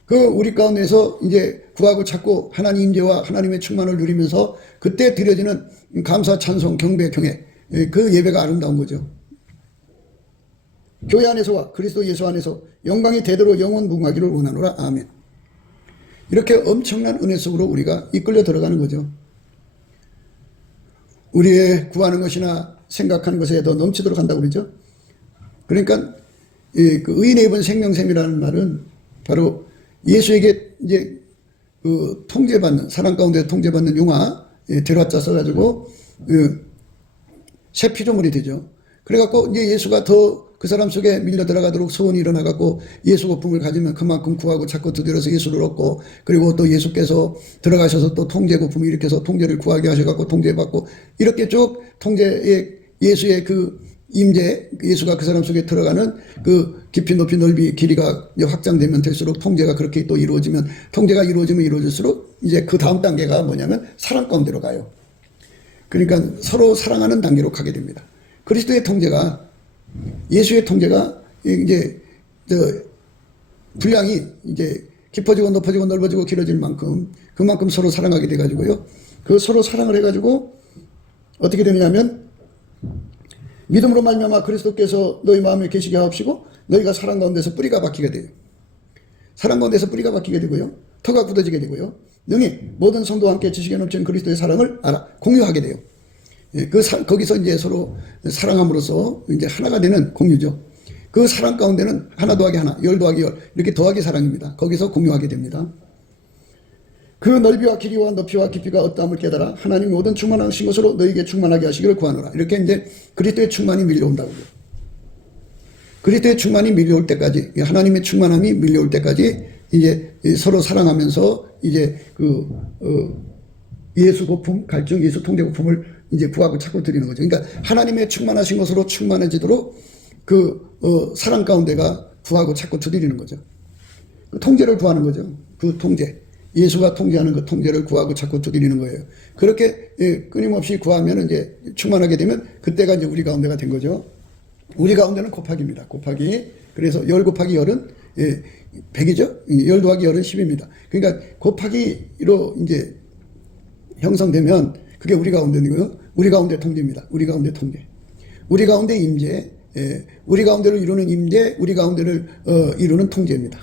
그 우리 가운데서 이제 구하고 찾고 하나님 임재와 하나님의 충만을 누리면서 그때 드려지는 감사, 찬송, 경배, 경애, 그 예배가 아름다운 거죠. 교회 안에서와 그리스도 예수 안에서 영광이 되도록 영원 무궁하기를 원하노라. 아멘. 이렇게 엄청난 은혜 속으로 우리가 이끌려 들어가는 거죠. 우리의 구하는 것이나 생각하는 것에 더 넘치도록 한다고 그러죠. 그러니까 그 의인의 입은 생명샘이라는 말은 바로 예수에게 이제 그 통제받는, 사랑 가운데 통제받는 용화, 데려왔자 써가지고 새 피조물이 되죠. 그래갖고 이제 예수가 더 그 사람 속에 밀려 들어가도록 소원이 일어나갖고 예수 고품을 가지면 그만큼 구하고 찾고 두드려서 예수를 얻고, 그리고 또 예수께서 들어가셔서 또 통제 고품을 일으켜서 통제를 구하게 하셔갖고 통제받고, 이렇게 쭉 통제의 예수의 그 임재, 예수가 그 사람 속에 들어가는 그 깊이 높이 넓이 길이가 확장되면 될수록 통제가 그렇게 또 이루어지면, 통제가 이루어지면 이루어질수록 이제 그 다음 단계가 뭐냐면 사랑 가운데로 가요. 그러니까 서로 사랑하는 단계로 가게 됩니다. 그리스도의 통제가, 예수의 통제가 이제 분량이 이제 깊어지고 높아지고 넓어지고 길어질 만큼 그만큼 서로 사랑하게 돼가지고요. 그 서로 사랑을 해가지고 어떻게 되느냐면 믿음으로 말미암아 그리스도께서 너희 마음에 계시게 하옵시고 너희가 사랑 가운데서 뿌리가 박히게 돼요. 사랑 가운데서 뿌리가 박히게 되고요. 터가 굳어지게 되고요. 능히 모든 성도와 함께 지식에 넘치는 그리스도의 사랑을 알아 공유하게 돼요. 거기서 이제 서로 사랑함으로써 이제 하나가 되는 공유죠. 그 사랑 가운데는 하나 더하기 하나, 열 더하기 열, 이렇게 더하기 사랑입니다. 거기서 공유하게 됩니다. 그 넓이와 길이와 높이와 깊이가 어떠함을 깨달아 하나님 모든 충만하신 것으로 너희에게 충만하게 하시기를 구하노라. 이렇게 이제 그리스도의 충만이 밀려온다고요. 그리스도의 충만이 밀려올 때까지, 하나님의 충만함이 밀려올 때까지 이제 서로 사랑하면서 이제 예수 고품, 갈증 예수 통제 고품을 이제 구하고 찾고 드리는 거죠. 그러니까 하나님의 충만하신 것으로 충만해지도록 사랑 가운데가 구하고 찾고 드리는 거죠. 그 통제를 구하는 거죠. 그 통제. 예수가 통제하는 그 통제를 구하고 찾고 드리는 거예요. 그렇게 끊임없이 구하면 이제 충만하게 되면 그때가 이제 우리 가운데가 된 거죠. 우리 가운데는 곱하기입니다. 곱하기. 그래서 열 곱하기 열은 100이죠. 열 더하기 열은 10입니다. 그러니까 곱하기로 이제 형성되면 그게 우리 가운데이고요. 우리 가운데 통제입니다. 우리 가운데 통제. 우리 가운데 임재, 우리 가운데를 이루는 임재, 우리 가운데를 이루는 통제입니다.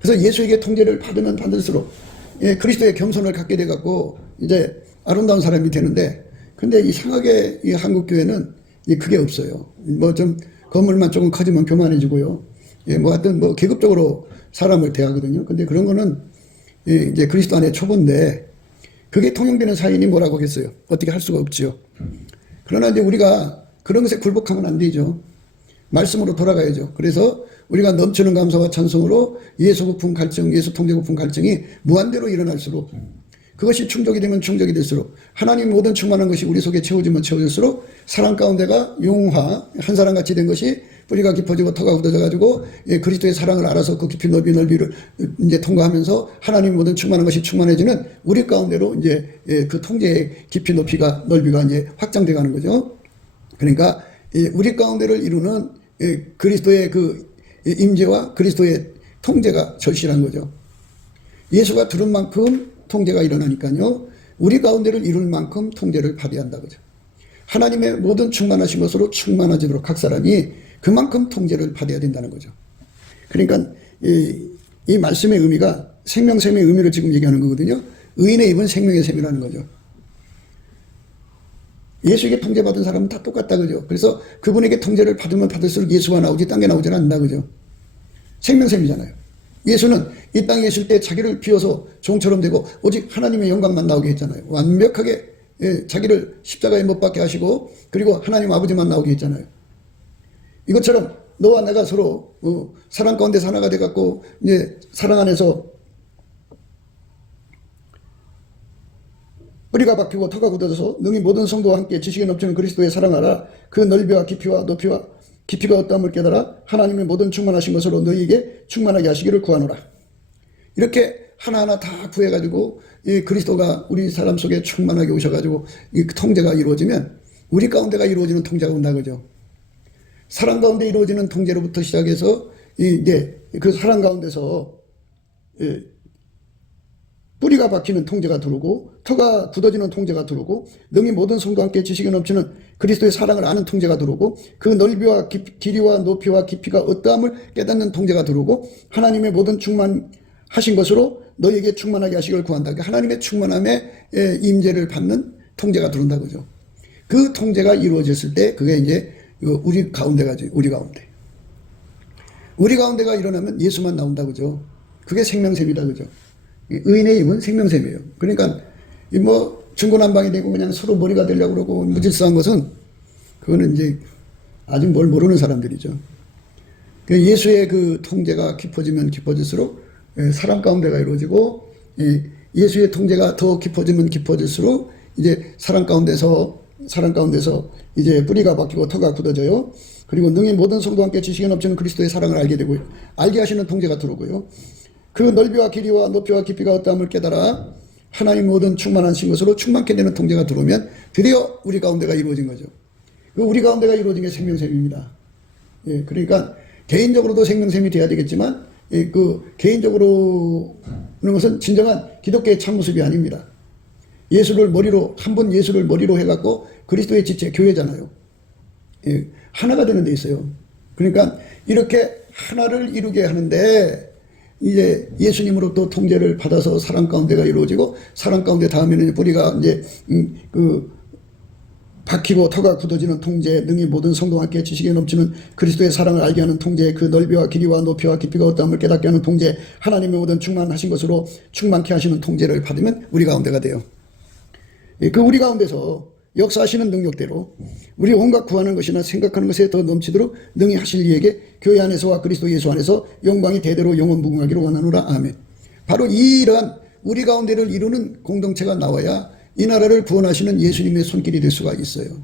그래서 예수에게 통제를 받으면 받을수록 그리스도의 겸손을 갖게 돼 갖고 이제 아름다운 사람이 되는데, 근데 이상하게 이 한국 교회는 그게 없어요. 뭐 좀 건물만 조금 커지면 교만해지고요. 뭐 하여튼 뭐 계급적으로 사람을 대하거든요. 근데 그런 거는 이제 그리스도 안에 초보인데, 그게 통용되는 사인이 뭐라고 하겠어요? 어떻게 할 수가 없지요. 그러나 이제 우리가 그런 것에 굴복하면 안 되죠. 말씀으로 돌아가야죠. 그래서 우리가 넘치는 감사와 찬송으로 예수 부품 갈증, 예수 통제 부품 갈증이 무한대로 일어날수록, 그것이 충족이 되면 충족이 될수록, 하나님 모든 충만한 것이 우리 속에 채워지면 채워질수록 사랑 가운데가 용화, 한 사람같이 된 것이 뿌리가 깊어지고 터가 굳어져 가지고 그리스도의 사랑을 알아서 그 깊이 넓이를 이제 통과하면서 하나님 모든 충만한 것이 충만해지는 우리 가운데로 이제 그 통제의 깊이 높이가 넓이가 이제 확장돼 가는 거죠. 그러니까 우리 가운데를 이루는 그리스도의 그 임재와 그리스도의 통제가 절실한 거죠. 예수가 들은 만큼 통제가 일어나니까요. 우리 가운데를 이룰 만큼 통제를 받아야 한다 그죠. 하나님의 모든 충만하신 것으로 충만해지도록 각 사람이 그만큼 통제를 받아야 된다는 거죠. 그러니까 이 말씀의 의미가 생명샘의 의미를 지금 얘기하는 거거든요. 의인의 입은 생명의 샘이라는 거죠. 예수에게 통제받은 사람은 다 똑같다 그죠. 그래서 그분에게 통제를 받으면 받을수록 예수가 나오지 딴 게 나오지는 않는다 그죠. 생명샘이잖아요. 예수는 이 땅에 있을 때 자기를 비워서 종처럼 되고 오직 하나님의 영광만 나오게 했잖아요. 완벽하게 자기를 십자가에 못 박게 하시고, 그리고 하나님 아버지만 나오게 했잖아요. 이것처럼 너와 내가 서로 사랑 가운데서 하나가 돼갖고 이제 사랑 안에서 뿌리가 박히고 터가 굳어져서 능히 모든 성도와 함께 지식에 넘치는 그리스도의 사랑하라. 그 넓이와 깊이와 높이와 깊이가 어떠함을 깨달아 하나님의 모든 충만하신 것으로 너희에게 충만하게 하시기를 구하노라. 이렇게 하나하나 다 구해가지고 이 그리스도가 우리 사람 속에 충만하게 오셔가지고 이 통제가 이루어지면 우리 가운데가 이루어지는 통제가 온다 그죠. 사랑 가운데 이루어지는 통제로부터 시작해서 이제 그 사랑 가운데서 뿌리가 박히는 통제가 들어오고 터가 굳어지는 통제가 들어오고 능히 모든 성도와 함께 지식에 넘치는 그리스도의 사랑을 아는 통제가 들어오고 그 넓이와 길이와 높이와 깊이가 어떠함을 깨닫는 통제가 들어오고 하나님의 모든 충만하신 것으로 너희에게 충만하게 하시기를 구한다. 하나님의 충만함에 임재를 받는 통제가 들어온다 그죠. 그 통제가 이루어졌을 때 그게 이제 우리 가운데가지. 우리 가운데가 일어나면 예수만 나온다 그죠. 그게 생명샘이다 그죠. 의인의 힘은 생명샘이에요. 그러니까 뭐 중구난방이 되고 그냥 서로 머리가 되려고 그러고 무질서한 것은 그거는 이제 아직 뭘 모르는 사람들이죠. 예수의 그 통제가 깊어지면 깊어질수록 사랑 가운데가 이루어지고, 예수의 통제가 더 깊어지면 깊어질수록 이제 사랑 가운데서 이제 뿌리가 박히고 터가 굳어져요. 그리고 능히 모든 성도와 함께 지식에 넘치는 그리스도의 사랑을 알게 되고요. 알게 하시는 통제가 들어오고요. 그 넓이와 길이와 높이와 깊이가 어떠함을 깨달아 하나님 모든 충만하신 것으로 충만케 되는 통제가 들어오면 드디어 우리 가운데가 이루어진 거죠. 그 우리 가운데가 이루어진 게 생명샘입니다. 그러니까 개인적으로도 생명샘이 돼야 되겠지만, 그 개인적으로 하는 것은 진정한 기독교의 참모습이 아닙니다. 예수를 머리로, 한 분 예수를 머리로 해갖고 그리스도의 지체, 교회잖아요. 하나가 되는 데 있어요. 그러니까 이렇게 하나를 이루게 하는데 이제 예수님으로부터 통제를 받아서 사랑 가운데가 이루어지고, 사랑 가운데 다음에는 뿌리가 이제 그 박히고 터가 굳어지는 통제, 능히 모든 성도와 함께 지식에 넘치는 그리스도의 사랑을 알게 하는 통제, 그 넓이와 길이와 높이와 깊이가 어떠함을 깨닫게 하는 통제, 하나님의 모든 충만하신 것으로 충만케 하시는 통제를 받으면 우리 가운데가 돼요. 그 우리 가운데서 역사하시는 능력대로 우리 온갖 구하는 것이나 생각하는 것에 더 넘치도록 능히 하실 이에게 교회 안에서와 그리스도 예수 안에서 영광이 대대로 영원 무궁하기로 원하노라. 아멘. 바로 이러한 우리 가운데를 이루는 공동체가 나와야 이 나라를 구원하시는 예수님의 손길이 될 수가 있어요.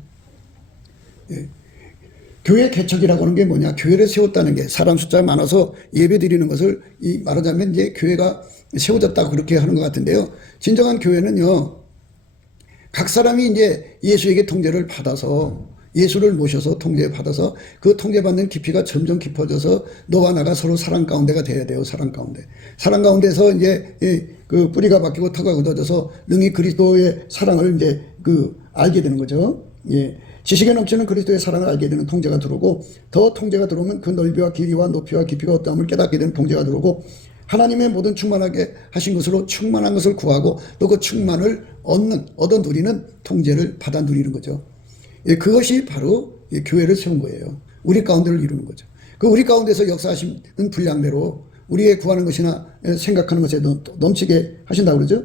교회 개척이라고 하는 게 뭐냐? 교회를 세웠다는 게, 사람 숫자가 많아서 예배 드리는 것을 말하자면 이제 교회가 세워졌다고 그렇게 하는 것 같은데요. 진정한 교회는요, 각 사람이 이제 예수에게 통제를 받아서, 예수를 모셔서 통제받아서 그 통제받는 깊이가 점점 깊어져서 너와 나가 서로 사랑 가운데가 돼야 돼요. 사랑 가운데. 사랑 가운데서 이제 그 뿌리가 박히고 터가 굳어져서 능히 그리스도의 사랑을 이제 알게 되는 거죠. 예, 지식에 넘치는 그리스도의 사랑을 알게 되는 통제가 들어오고, 더 통제가 들어오면 그 넓이와 길이와 높이와 깊이가 어떠함을 깨닫게 되는 통제가 들어오고, 하나님의 모든 충만하게 하신 것으로 충만한 것을 구하고 또 그 충만을 얻어 누리는 통제를 받아 누리는 거죠. 예, 그것이 바로 교회를 세운 거예요. 우리 가운데를 이루는 거죠. 그 우리 가운데서 역사하시는 분량대로 우리의 구하는 것이나 생각하는 것에 넘치게 하신다고 그러죠.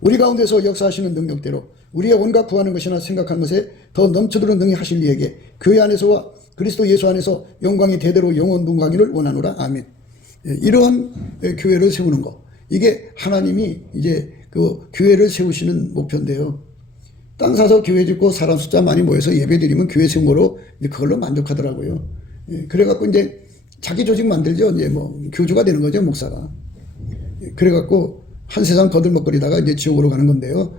우리 가운데서 역사하시는 능력대로 우리의 온갖 구하는 것이나 생각하는 것에 더 넘쳐도록 능히 하실 이에게 교회 안에서와 그리스도 예수 안에서 영광이 대대로 영원 분광이를 원하노라. 아멘. 이러한 교회를 세우는 거, 이게 하나님이 이제 그 교회를 세우시는 목표인데요. 땅 사서 교회 짓고 사람 숫자 많이 모여서 예배 드리면 교회 세운 거로 그걸로 만족하더라고요. 그래갖고 이제 자기 조직 만들죠. 이제 뭐 교주가 되는 거죠, 목사가. 그래갖고 한 세상 거들먹거리다가 이제 지옥으로 가는 건데요.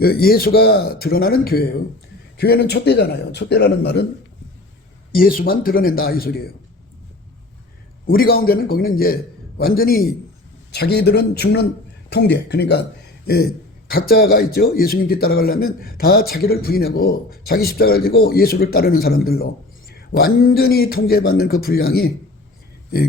예수가 드러나는 교회예요. 교회는 촛대잖아요. 촛대라는 말은 예수만 드러낸다 이 소리예요. 우리 가운데는 거기는 이제 완전히 자기들은 죽는 통제, 그러니까 각자가 있죠. 예수님 뒤 따라가려면 다 자기를 부인하고 자기 십자가를 지고 예수를 따르는 사람들로 완전히 통제받는 그 분량이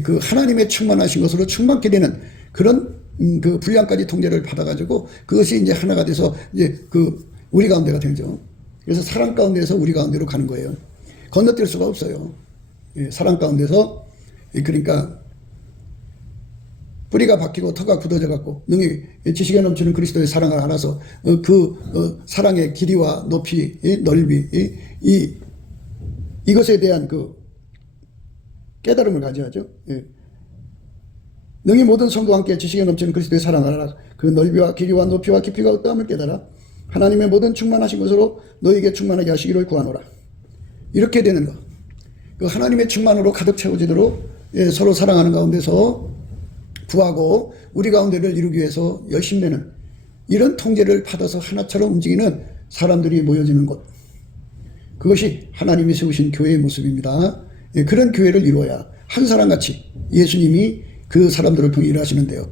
그 하나님의 충만하신 것으로 충만케 되는 그런 그 분량까지 통제를 받아가지고 그것이 이제 하나가 돼서 이제 그 우리 가운데가 되죠. 그래서 사랑 가운데서 우리 가운데로 가는 거예요. 건너뛸 수가 없어요. 사랑 가운데서, 그러니까 뿌리가 박히고 터가 굳어져 갖고 능히 지식에 넘치는 그리스도의 사랑을 알아서 사랑의 길이와 높이, 넓이, 이것에 대한 그 깨달음을 가져야죠. 능히 모든 성도와 함께 지식에 넘치는 그리스도의 사랑을 알아 그 넓이와 길이와 높이와 깊이가 어떠함을 깨달아 하나님의 모든 충만하신 것으로 너에게 충만하게 하시기를 구하노라. 이렇게 되는 것. 그 하나님의 충만으로 가득 채워지도록 서로 사랑하는 가운데서 구하고 우리 가운데를 이루기 위해서 열심내는 이런 통제를 받아서 하나처럼 움직이는 사람들이 모여지는 곳. 그것이 하나님이 세우신 교회의 모습입니다. 그런 교회를 이루어야 한 사람같이 예수님이 그 사람들을 통해 일하시는데요.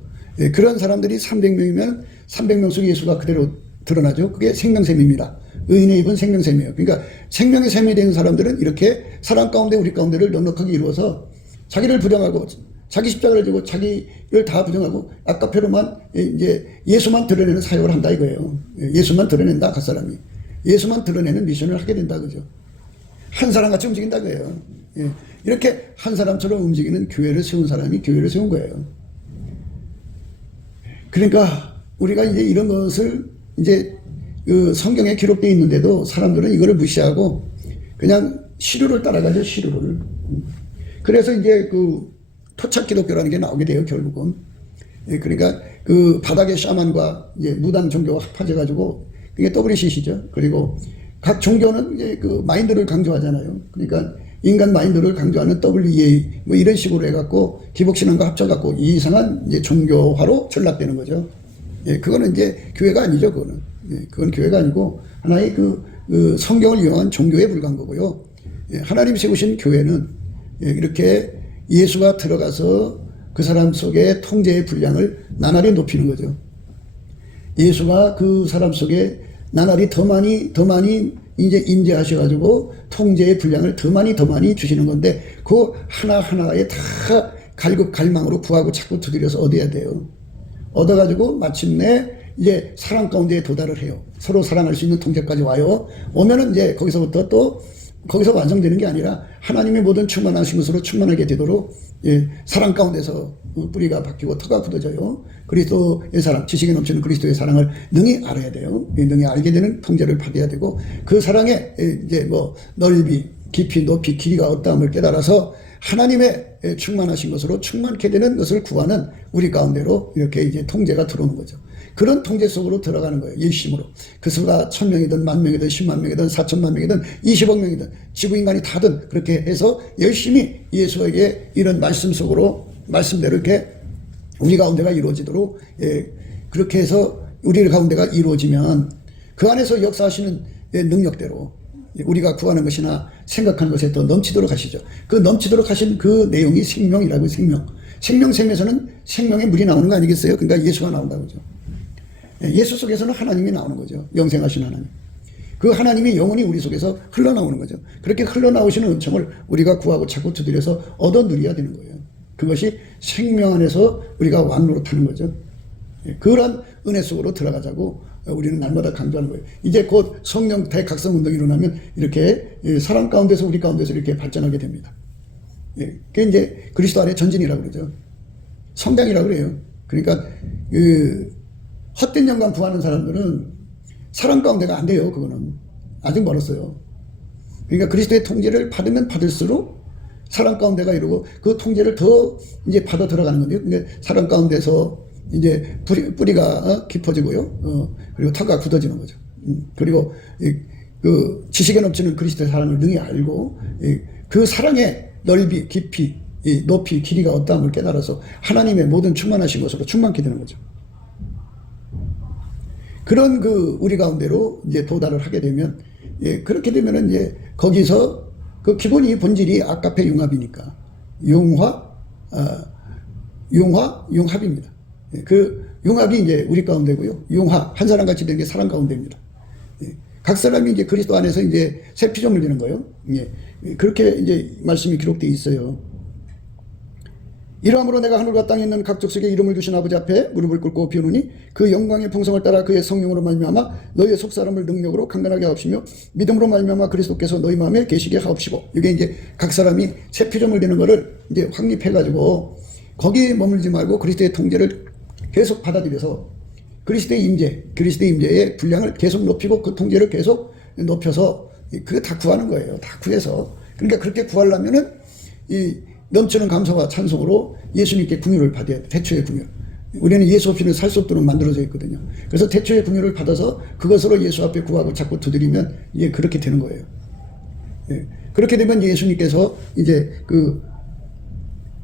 그런 사람들이 300명이면 300명 속에 예수가 그대로 드러나죠. 그게 생명샘입니다. 의인의 입은 생명샘이에요. 그러니까 생명의 샘이 되는 사람들은 이렇게 사람 가운데 우리 가운데를 넉넉하게 이루어서 자기를 부정하고 자기 십자가를 지고 자기를 다 부정하고 아까표로만 이제 예수만 드러내는 사역을 한다 이거예요. 예수만 드러낸다 각 사람이. 예수만 드러내는 미션을 하게 된다 그죠. 한 사람같이 움직인다 그거예요. 이렇게 한 사람처럼 움직이는 교회를 세운 사람이 교회를 세운 거예요. 그러니까 우리가 이제 이런 것을 이제 그 성경에 기록되어 있는데도 사람들은 이거를 무시하고 그냥 시류를 따라가죠, 시류를. 그래서 이제 그 토착 기독교라는 게 나오게 돼요, 결국은. 그러니까 그 바닥의 샤만과 이제 무당 종교가 합해져가지고 그게 WCC죠. 그리고 각 종교는 이제 그 마인드를 강조하잖아요. 그러니까 인간 마인드를 강조하는 WEA 뭐 이런 식으로 해갖고 기복신앙과 합쳐갖고 이상한 이제 종교화로 전락되는 거죠. 그거는 이제 교회가 아니죠, 그거는. 그건 교회가 아니고 하나의 그 성경을 이용한 종교에 불과한 거고요. 하나님 세우신 교회는 이렇게 예수가 들어가서 그 사람 속에 통제의 분량을 나날이 높이는 거죠. 예수가 그 사람 속에 나날이 더 많이 이제 임재하셔가지고 통제의 분량을 더 많이 주시는 건데 그 하나하나에 다 갈급갈망으로 구하고 자꾸 두드려서 얻어야 돼요. 얻어가지고 마침내 이제 사랑 가운데에 도달을 해요. 서로 사랑할 수 있는 통제까지 와요. 오면은 이제 거기서부터 또 거기서 완성되는 게 아니라 하나님의 모든 충만하신 것으로 충만하게 되도록 사랑 가운데서 뿌리가 박히고 터가 굳어져요. 그리스도의 사랑, 지식에 넘치는 그리스도의 사랑을 능히 알아야 돼요. 능히 알게 되는 통제를 받아야 되고 그 사랑의 이제 뭐 넓이, 깊이, 높이, 길이가 어떠함을 깨달아서 하나님의 충만하신 것으로 충만케 되는 것을 구하는 우리 가운데로 이렇게 이제 통제가 들어오는 거죠. 그런 통제 속으로 들어가는 거예요. 일심으로. 그 수가 1000명이든 10,000명이든 10만 명이든 4천만 명이든 20억 명이든 지구인간이 다든 그렇게 해서 열심히 예수에게 이런 말씀 속으로 말씀대로 이렇게 우리 가운데가 이루어지도록 그렇게 해서 우리 가운데가 이루어지면 그 안에서 역사하시는 능력대로 우리가 구하는 것이나 생각하는 것에 더 넘치도록 하시죠. 그 넘치도록 하신 그 내용이 생명이라고. 생명샘에서는 생명의 물이 나오는 거 아니겠어요? 그러니까 예수가 나온다고 그러죠. 예수 속에서는 하나님이 나오는 거죠. 영생하신 하나님. 그 하나님이 영원히 우리 속에서 흘러나오는 거죠. 그렇게 흘러나오시는 은총을 우리가 구하고 찾고 두드려서 얻어 누려야 되는 거예요. 그것이 생명 안에서 우리가 왕노릇하는 거죠. 그런 은혜 속으로 들어가자고 우리는 날마다 강조하는 거예요. 이제 곧 성령 대각성 운동이 일어나면 이렇게 사람 가운데서 우리 가운데서 이렇게 발전하게 됩니다. 그게 이제 그리스도 안에 전진이라고 그러죠. 성장이라고 그래요. 그러니까 헛된 영광 구하는 사람들은 사람 가운데가 안 돼요. 그거는 아직 멀었어요. 그러니까 그리스도의 통제를 받으면 받을수록 사람 가운데가 이루고 그 통제를 더 이제 받아 들어가는 건데요. 그러니까 사람 가운데서 이제 뿌리가 깊어지고요. 그리고 터가 굳어지는 거죠. 그리고 그 지식에 넘치는 그리스도의 사랑을 능히 알고 그 사랑의 넓이, 깊이, 높이, 길이가 어떠함을 깨달아서 하나님의 모든 충만하신 것으로 충만케 되는 거죠. 그런 그 우리 가운데로 이제 도달을 하게 되면, 그렇게 되면은 이제 거기서 그 기본이 본질이 아까페 융합이니까 융합입니다. 그 융합이 이제 우리 가운데고요. 융합 한 사람 같이 되는 게 사람 가운데입니다. 각 사람이 이제 그리스도 안에서 이제 새 피조물 되는 거예요. 그렇게 이제 말씀이 기록되어 있어요. 이러함으로 내가 하늘과 땅에 있는 각 족속에 이름을 두신 아버지 앞에 무릎을 꿇고 비우노니 그 영광의 풍성을 따라 그의 성령으로 말미암아 너희의 속사람을 능력으로 강건하게 하옵시며 믿음으로 말미암아 그리스도께서 너희 마음에 계시게 하옵시고, 이게 이제 각 사람이 새 피조물 되는 거를 이제 확립해가지고 거기에 머물지 말고 그리스도의 통제를 계속 받아들여서 그리스도의 임재의 분량을 계속 높이고 그 통제를 계속 높여서 그거 다 구하는 거예요. 다 구해서. 그러니까 그렇게 구하려면은 이 넘치는 감사와 찬송으로 예수님께 궁유를 받아야 돼. 태초의 궁유. 우리는 예수 없이는 살 수 없도록 만들어져 있거든요. 그래서 태초의 궁유를 받아서 그것으로 예수 앞에 구하고 자꾸 두드리면 이게 그렇게 되는 거예요. 그렇게 되면 예수님께서 이제 그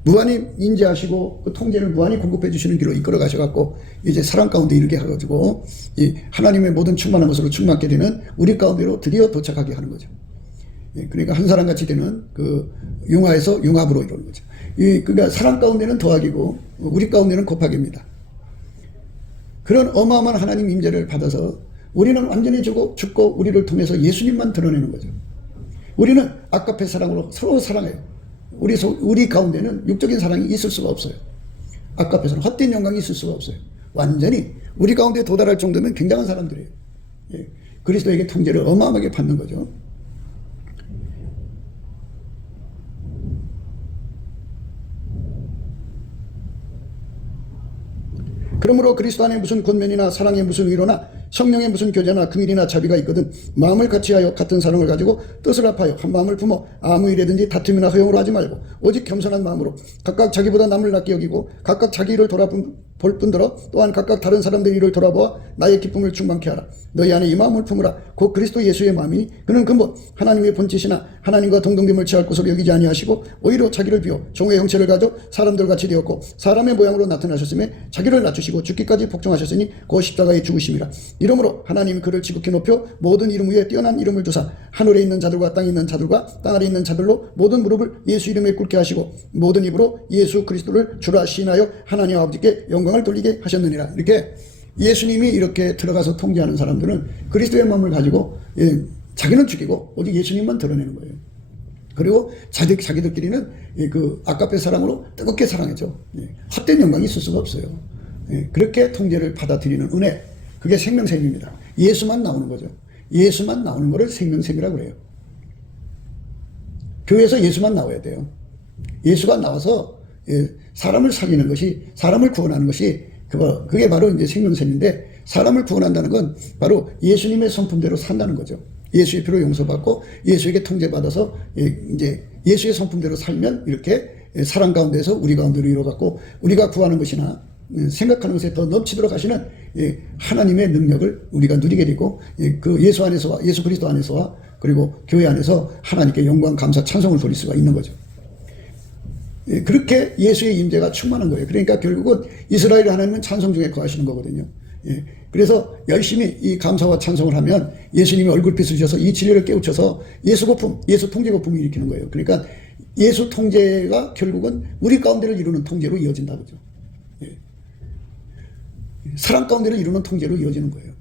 무한히 인지하시고 그 통제를 무한히 공급해 주시는 길로 이끌어 가셔갖고 이제 사람 가운데 이르게 해가지고 이 하나님의 모든 충만한 것으로 충만하게 되는 우리 가운데로 드디어 도착하게 하는 거죠. 그러니까 한 사람 같이 되는 그 융화에서 융합으로 이루는 거죠. 그러니까 사람 가운데는 더하기고 우리 가운데는 곱하기입니다. 그런 어마어마한 하나님 임재를 받아서 우리는 완전히 죽고 우리를 통해서 예수님만 드러내는 거죠. 우리는 아까페 사랑으로 서로 사랑해요. 우리 가운데는 육적인 사랑이 있을 수가 없어요. 아까페서는 헛된 영광이 있을 수가 없어요. 완전히 우리 가운데 도달할 정도면 굉장한 사람들이에요. 그리스도에게 통제를 어마어마하게 받는 거죠. 그러므로 그리스도 안에 무슨 권면이나 사랑의 무슨 위로나 성령의 무슨 교제나 긍일이나 자비가 있거든 마음을 같이하여 같은 사랑을 가지고 뜻을 합하여 한 마음을 품어 아무 일에든지 다툼이나 허용으로 하지 말고 오직 겸손한 마음으로 각각 자기보다 남을 낫게 여기고 각각 자기 일을 돌아볼 뿐더러 또한 각각 다른 사람들 일을 돌아보아 나의 기쁨을 충만케 하라. 너희 안에 이 마음을 품으라. 곧 그리스도 예수의 마음이니 그는 근본 하나님의 본짓이나 하나님과 동등됨을 취할 것으로 여기지 아니하시고 오히려 자기를 비워 종의 형체를 가져 사람들 같이 되었고 사람의 모양으로 나타나셨음에 자기를 낮추시고 죽기까지 복종하셨으니 그 십자가의 죽으심이라. 이러므로 하나님이 그를 지극히 높여 모든 이름 위에 뛰어난 이름을 두사 하늘에 있는 자들과 땅에 있는 자들과 땅 아래 있는 자들로 모든 무릎을 예수 이름에 꿇게 하시고 모든 입으로 예수 그리스도를 주라 시인하여 하나님 아버지께 영광을 돌리게 하셨느니라. 이렇게 예수님이 이렇게 들어가서 통제하는 사람들은 그리스도의 마음을 가지고 자기는 죽이고 오직 예수님만 드러내는 거예요. 그리고 자기들끼리는 그 아까페 사랑으로 뜨겁게 사랑했죠. 헛된 영광이 있을 수가 없어요. 그렇게 통제를 받아들이는 은혜, 그게 생명샘입니다. 예수만 나오는 거죠. 예수만 나오는 거를 생명샘이라고 그래요. 교회에서 예수만 나와야 돼요. 예수가 나와서 사람을 살리는 것이, 사람을 구원하는 것이 그게 바로 이제 생명샘인데, 사람을 구원한다는 건 바로 예수님의 성품대로 산다는 거죠. 예수의 피로 용서받고 예수에게 통제받아서 이제 예수의 성품대로 살면 이렇게 사람 가운데서 우리 가운데로 이루어갖고 우리가 구하는 것이나 생각하는 것에 더 넘치도록 하시는 하나님의 능력을 우리가 누리게 되고, 그 예수 안에서와 예수 그리스도 안에서와 그리고 교회 안에서 하나님께 영광, 감사, 찬송을 돌릴 수가 있는 거죠. 그렇게 예수의 임재가 충만한 거예요. 그러니까 결국은 이스라엘 하나님은 찬송 중에 거하시는 거거든요. 그래서 열심히 이 감사와 찬송을 하면 예수님이 얼굴빛을 주셔서 이 진리를 깨우쳐서 예수 거품, 예수 통제 거품을 일으키는 거예요. 그러니까 예수 통제가 결국은 우리 가운데를 이루는 통제로 이어진다 그죠. 사람 가운데를 이루는 통제로 이어지는 거예요.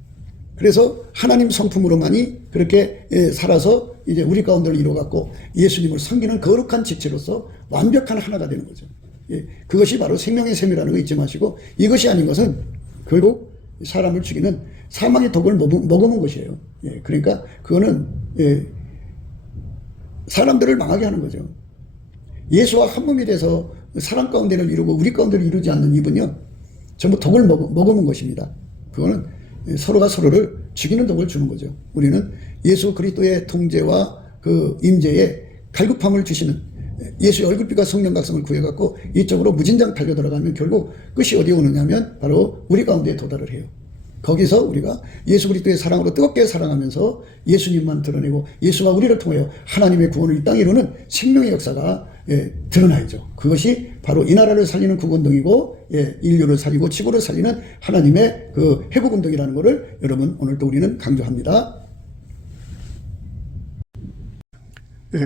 그래서 하나님 성품으로만이 그렇게 살아서 이제 우리 가운데를 이루어갖고 예수님을 섬기는 거룩한 지체로서 완벽한 하나가 되는 거죠. 그것이 바로 생명의 셈이라는 거 잊지 마시고, 이것이 아닌 것은 결국 사람을 죽이는 사망의 독을 먹어본 것이에요. 그러니까 그거는 사람들을 망하게 하는 거죠. 예수와 한 몸이 돼서 사람 가운데를 이루고 우리 가운데를 이루지 않는 이분요, 전부 독을 먹어본 것입니다. 그거는 서로가 서로를 죽이는 독을 주는 거죠. 우리는 예수 그리스도의 통제와 그 임재에 갈급함을 주시는 예수의 얼굴빛과 성령 각성을 구해갖고 이쪽으로 무진장 달려 들어가면 결국 끝이 어디에 오느냐면 바로 우리 가운데에 도달을 해요. 거기서 우리가 예수 그리스도의 사랑으로 뜨겁게 사랑하면서 예수님만 드러내고 예수와 우리를 통하여 하나님의 구원을 이 땅에 이루는 생명의 역사가 드러나야죠. 그것이 바로 이 나라를 살리는 구원동이고 인류를 살리고 지구를 살리는 하나님의 그 회복운동이라는 것을 여러분 오늘 또 우리는 강조합니다.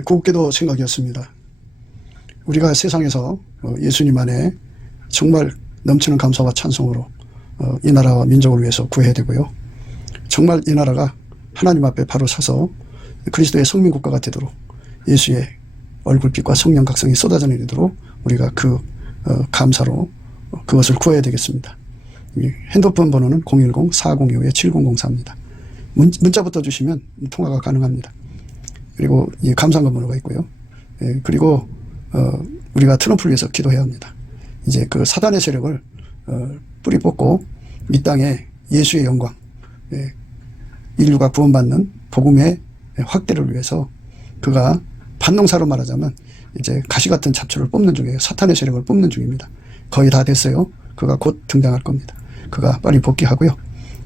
곱게도 생각이었습니다. 우리가 세상에서 예수님 안에 정말 넘치는 감사와 찬송으로 이 나라와 민족을 위해서 구해야 되고요. 정말 이 나라가 하나님 앞에 바로 서서 그리스도의 성민국가가 되도록 예수의 얼굴빛과 성령 각성이 쏟아져 내리도록 우리가 그 감사로 그것을 구해야 되겠습니다. 핸드폰 번호는 010-4025-7004입니다. 문자부터 주시면 통화가 가능합니다. 그리고 이 감사한 번호가 있고요. 그리고 우리가 트럼프를 위해서 기도해야 합니다. 이제 그 사단의 세력을 뿌리 뽑고 이 땅에 예수의 영광, 인류가 구원받는 복음의 확대를 위해서 그가 반농사로 말하자면 이제 가시 같은 잡초를 뽑는 중이에요. 사탄의 세력을 뽑는 중입니다. 거의 다 됐어요. 그가 곧 등장할 겁니다. 그가 빨리 복귀하고요.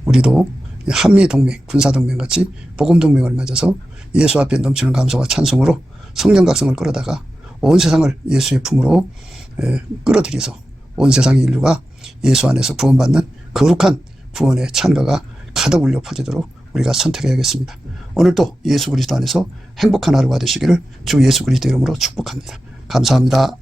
우리도 한미동맹, 군사동맹 같이 복음동맹을 맺어서 예수 앞에 넘치는 감사와 찬송으로 성령 각성을 끌어다가 온 세상을 예수의 품으로 끌어들여서 온 세상의 인류가 예수 안에서 구원받는 거룩한 구원의 찬가가 가득 울려 퍼지도록 우리가 선택해야겠습니다. 오늘도 예수 그리스도 안에서 행복한 하루가 되시기를 주 예수 그리스도 이름으로 축복합니다. 감사합니다.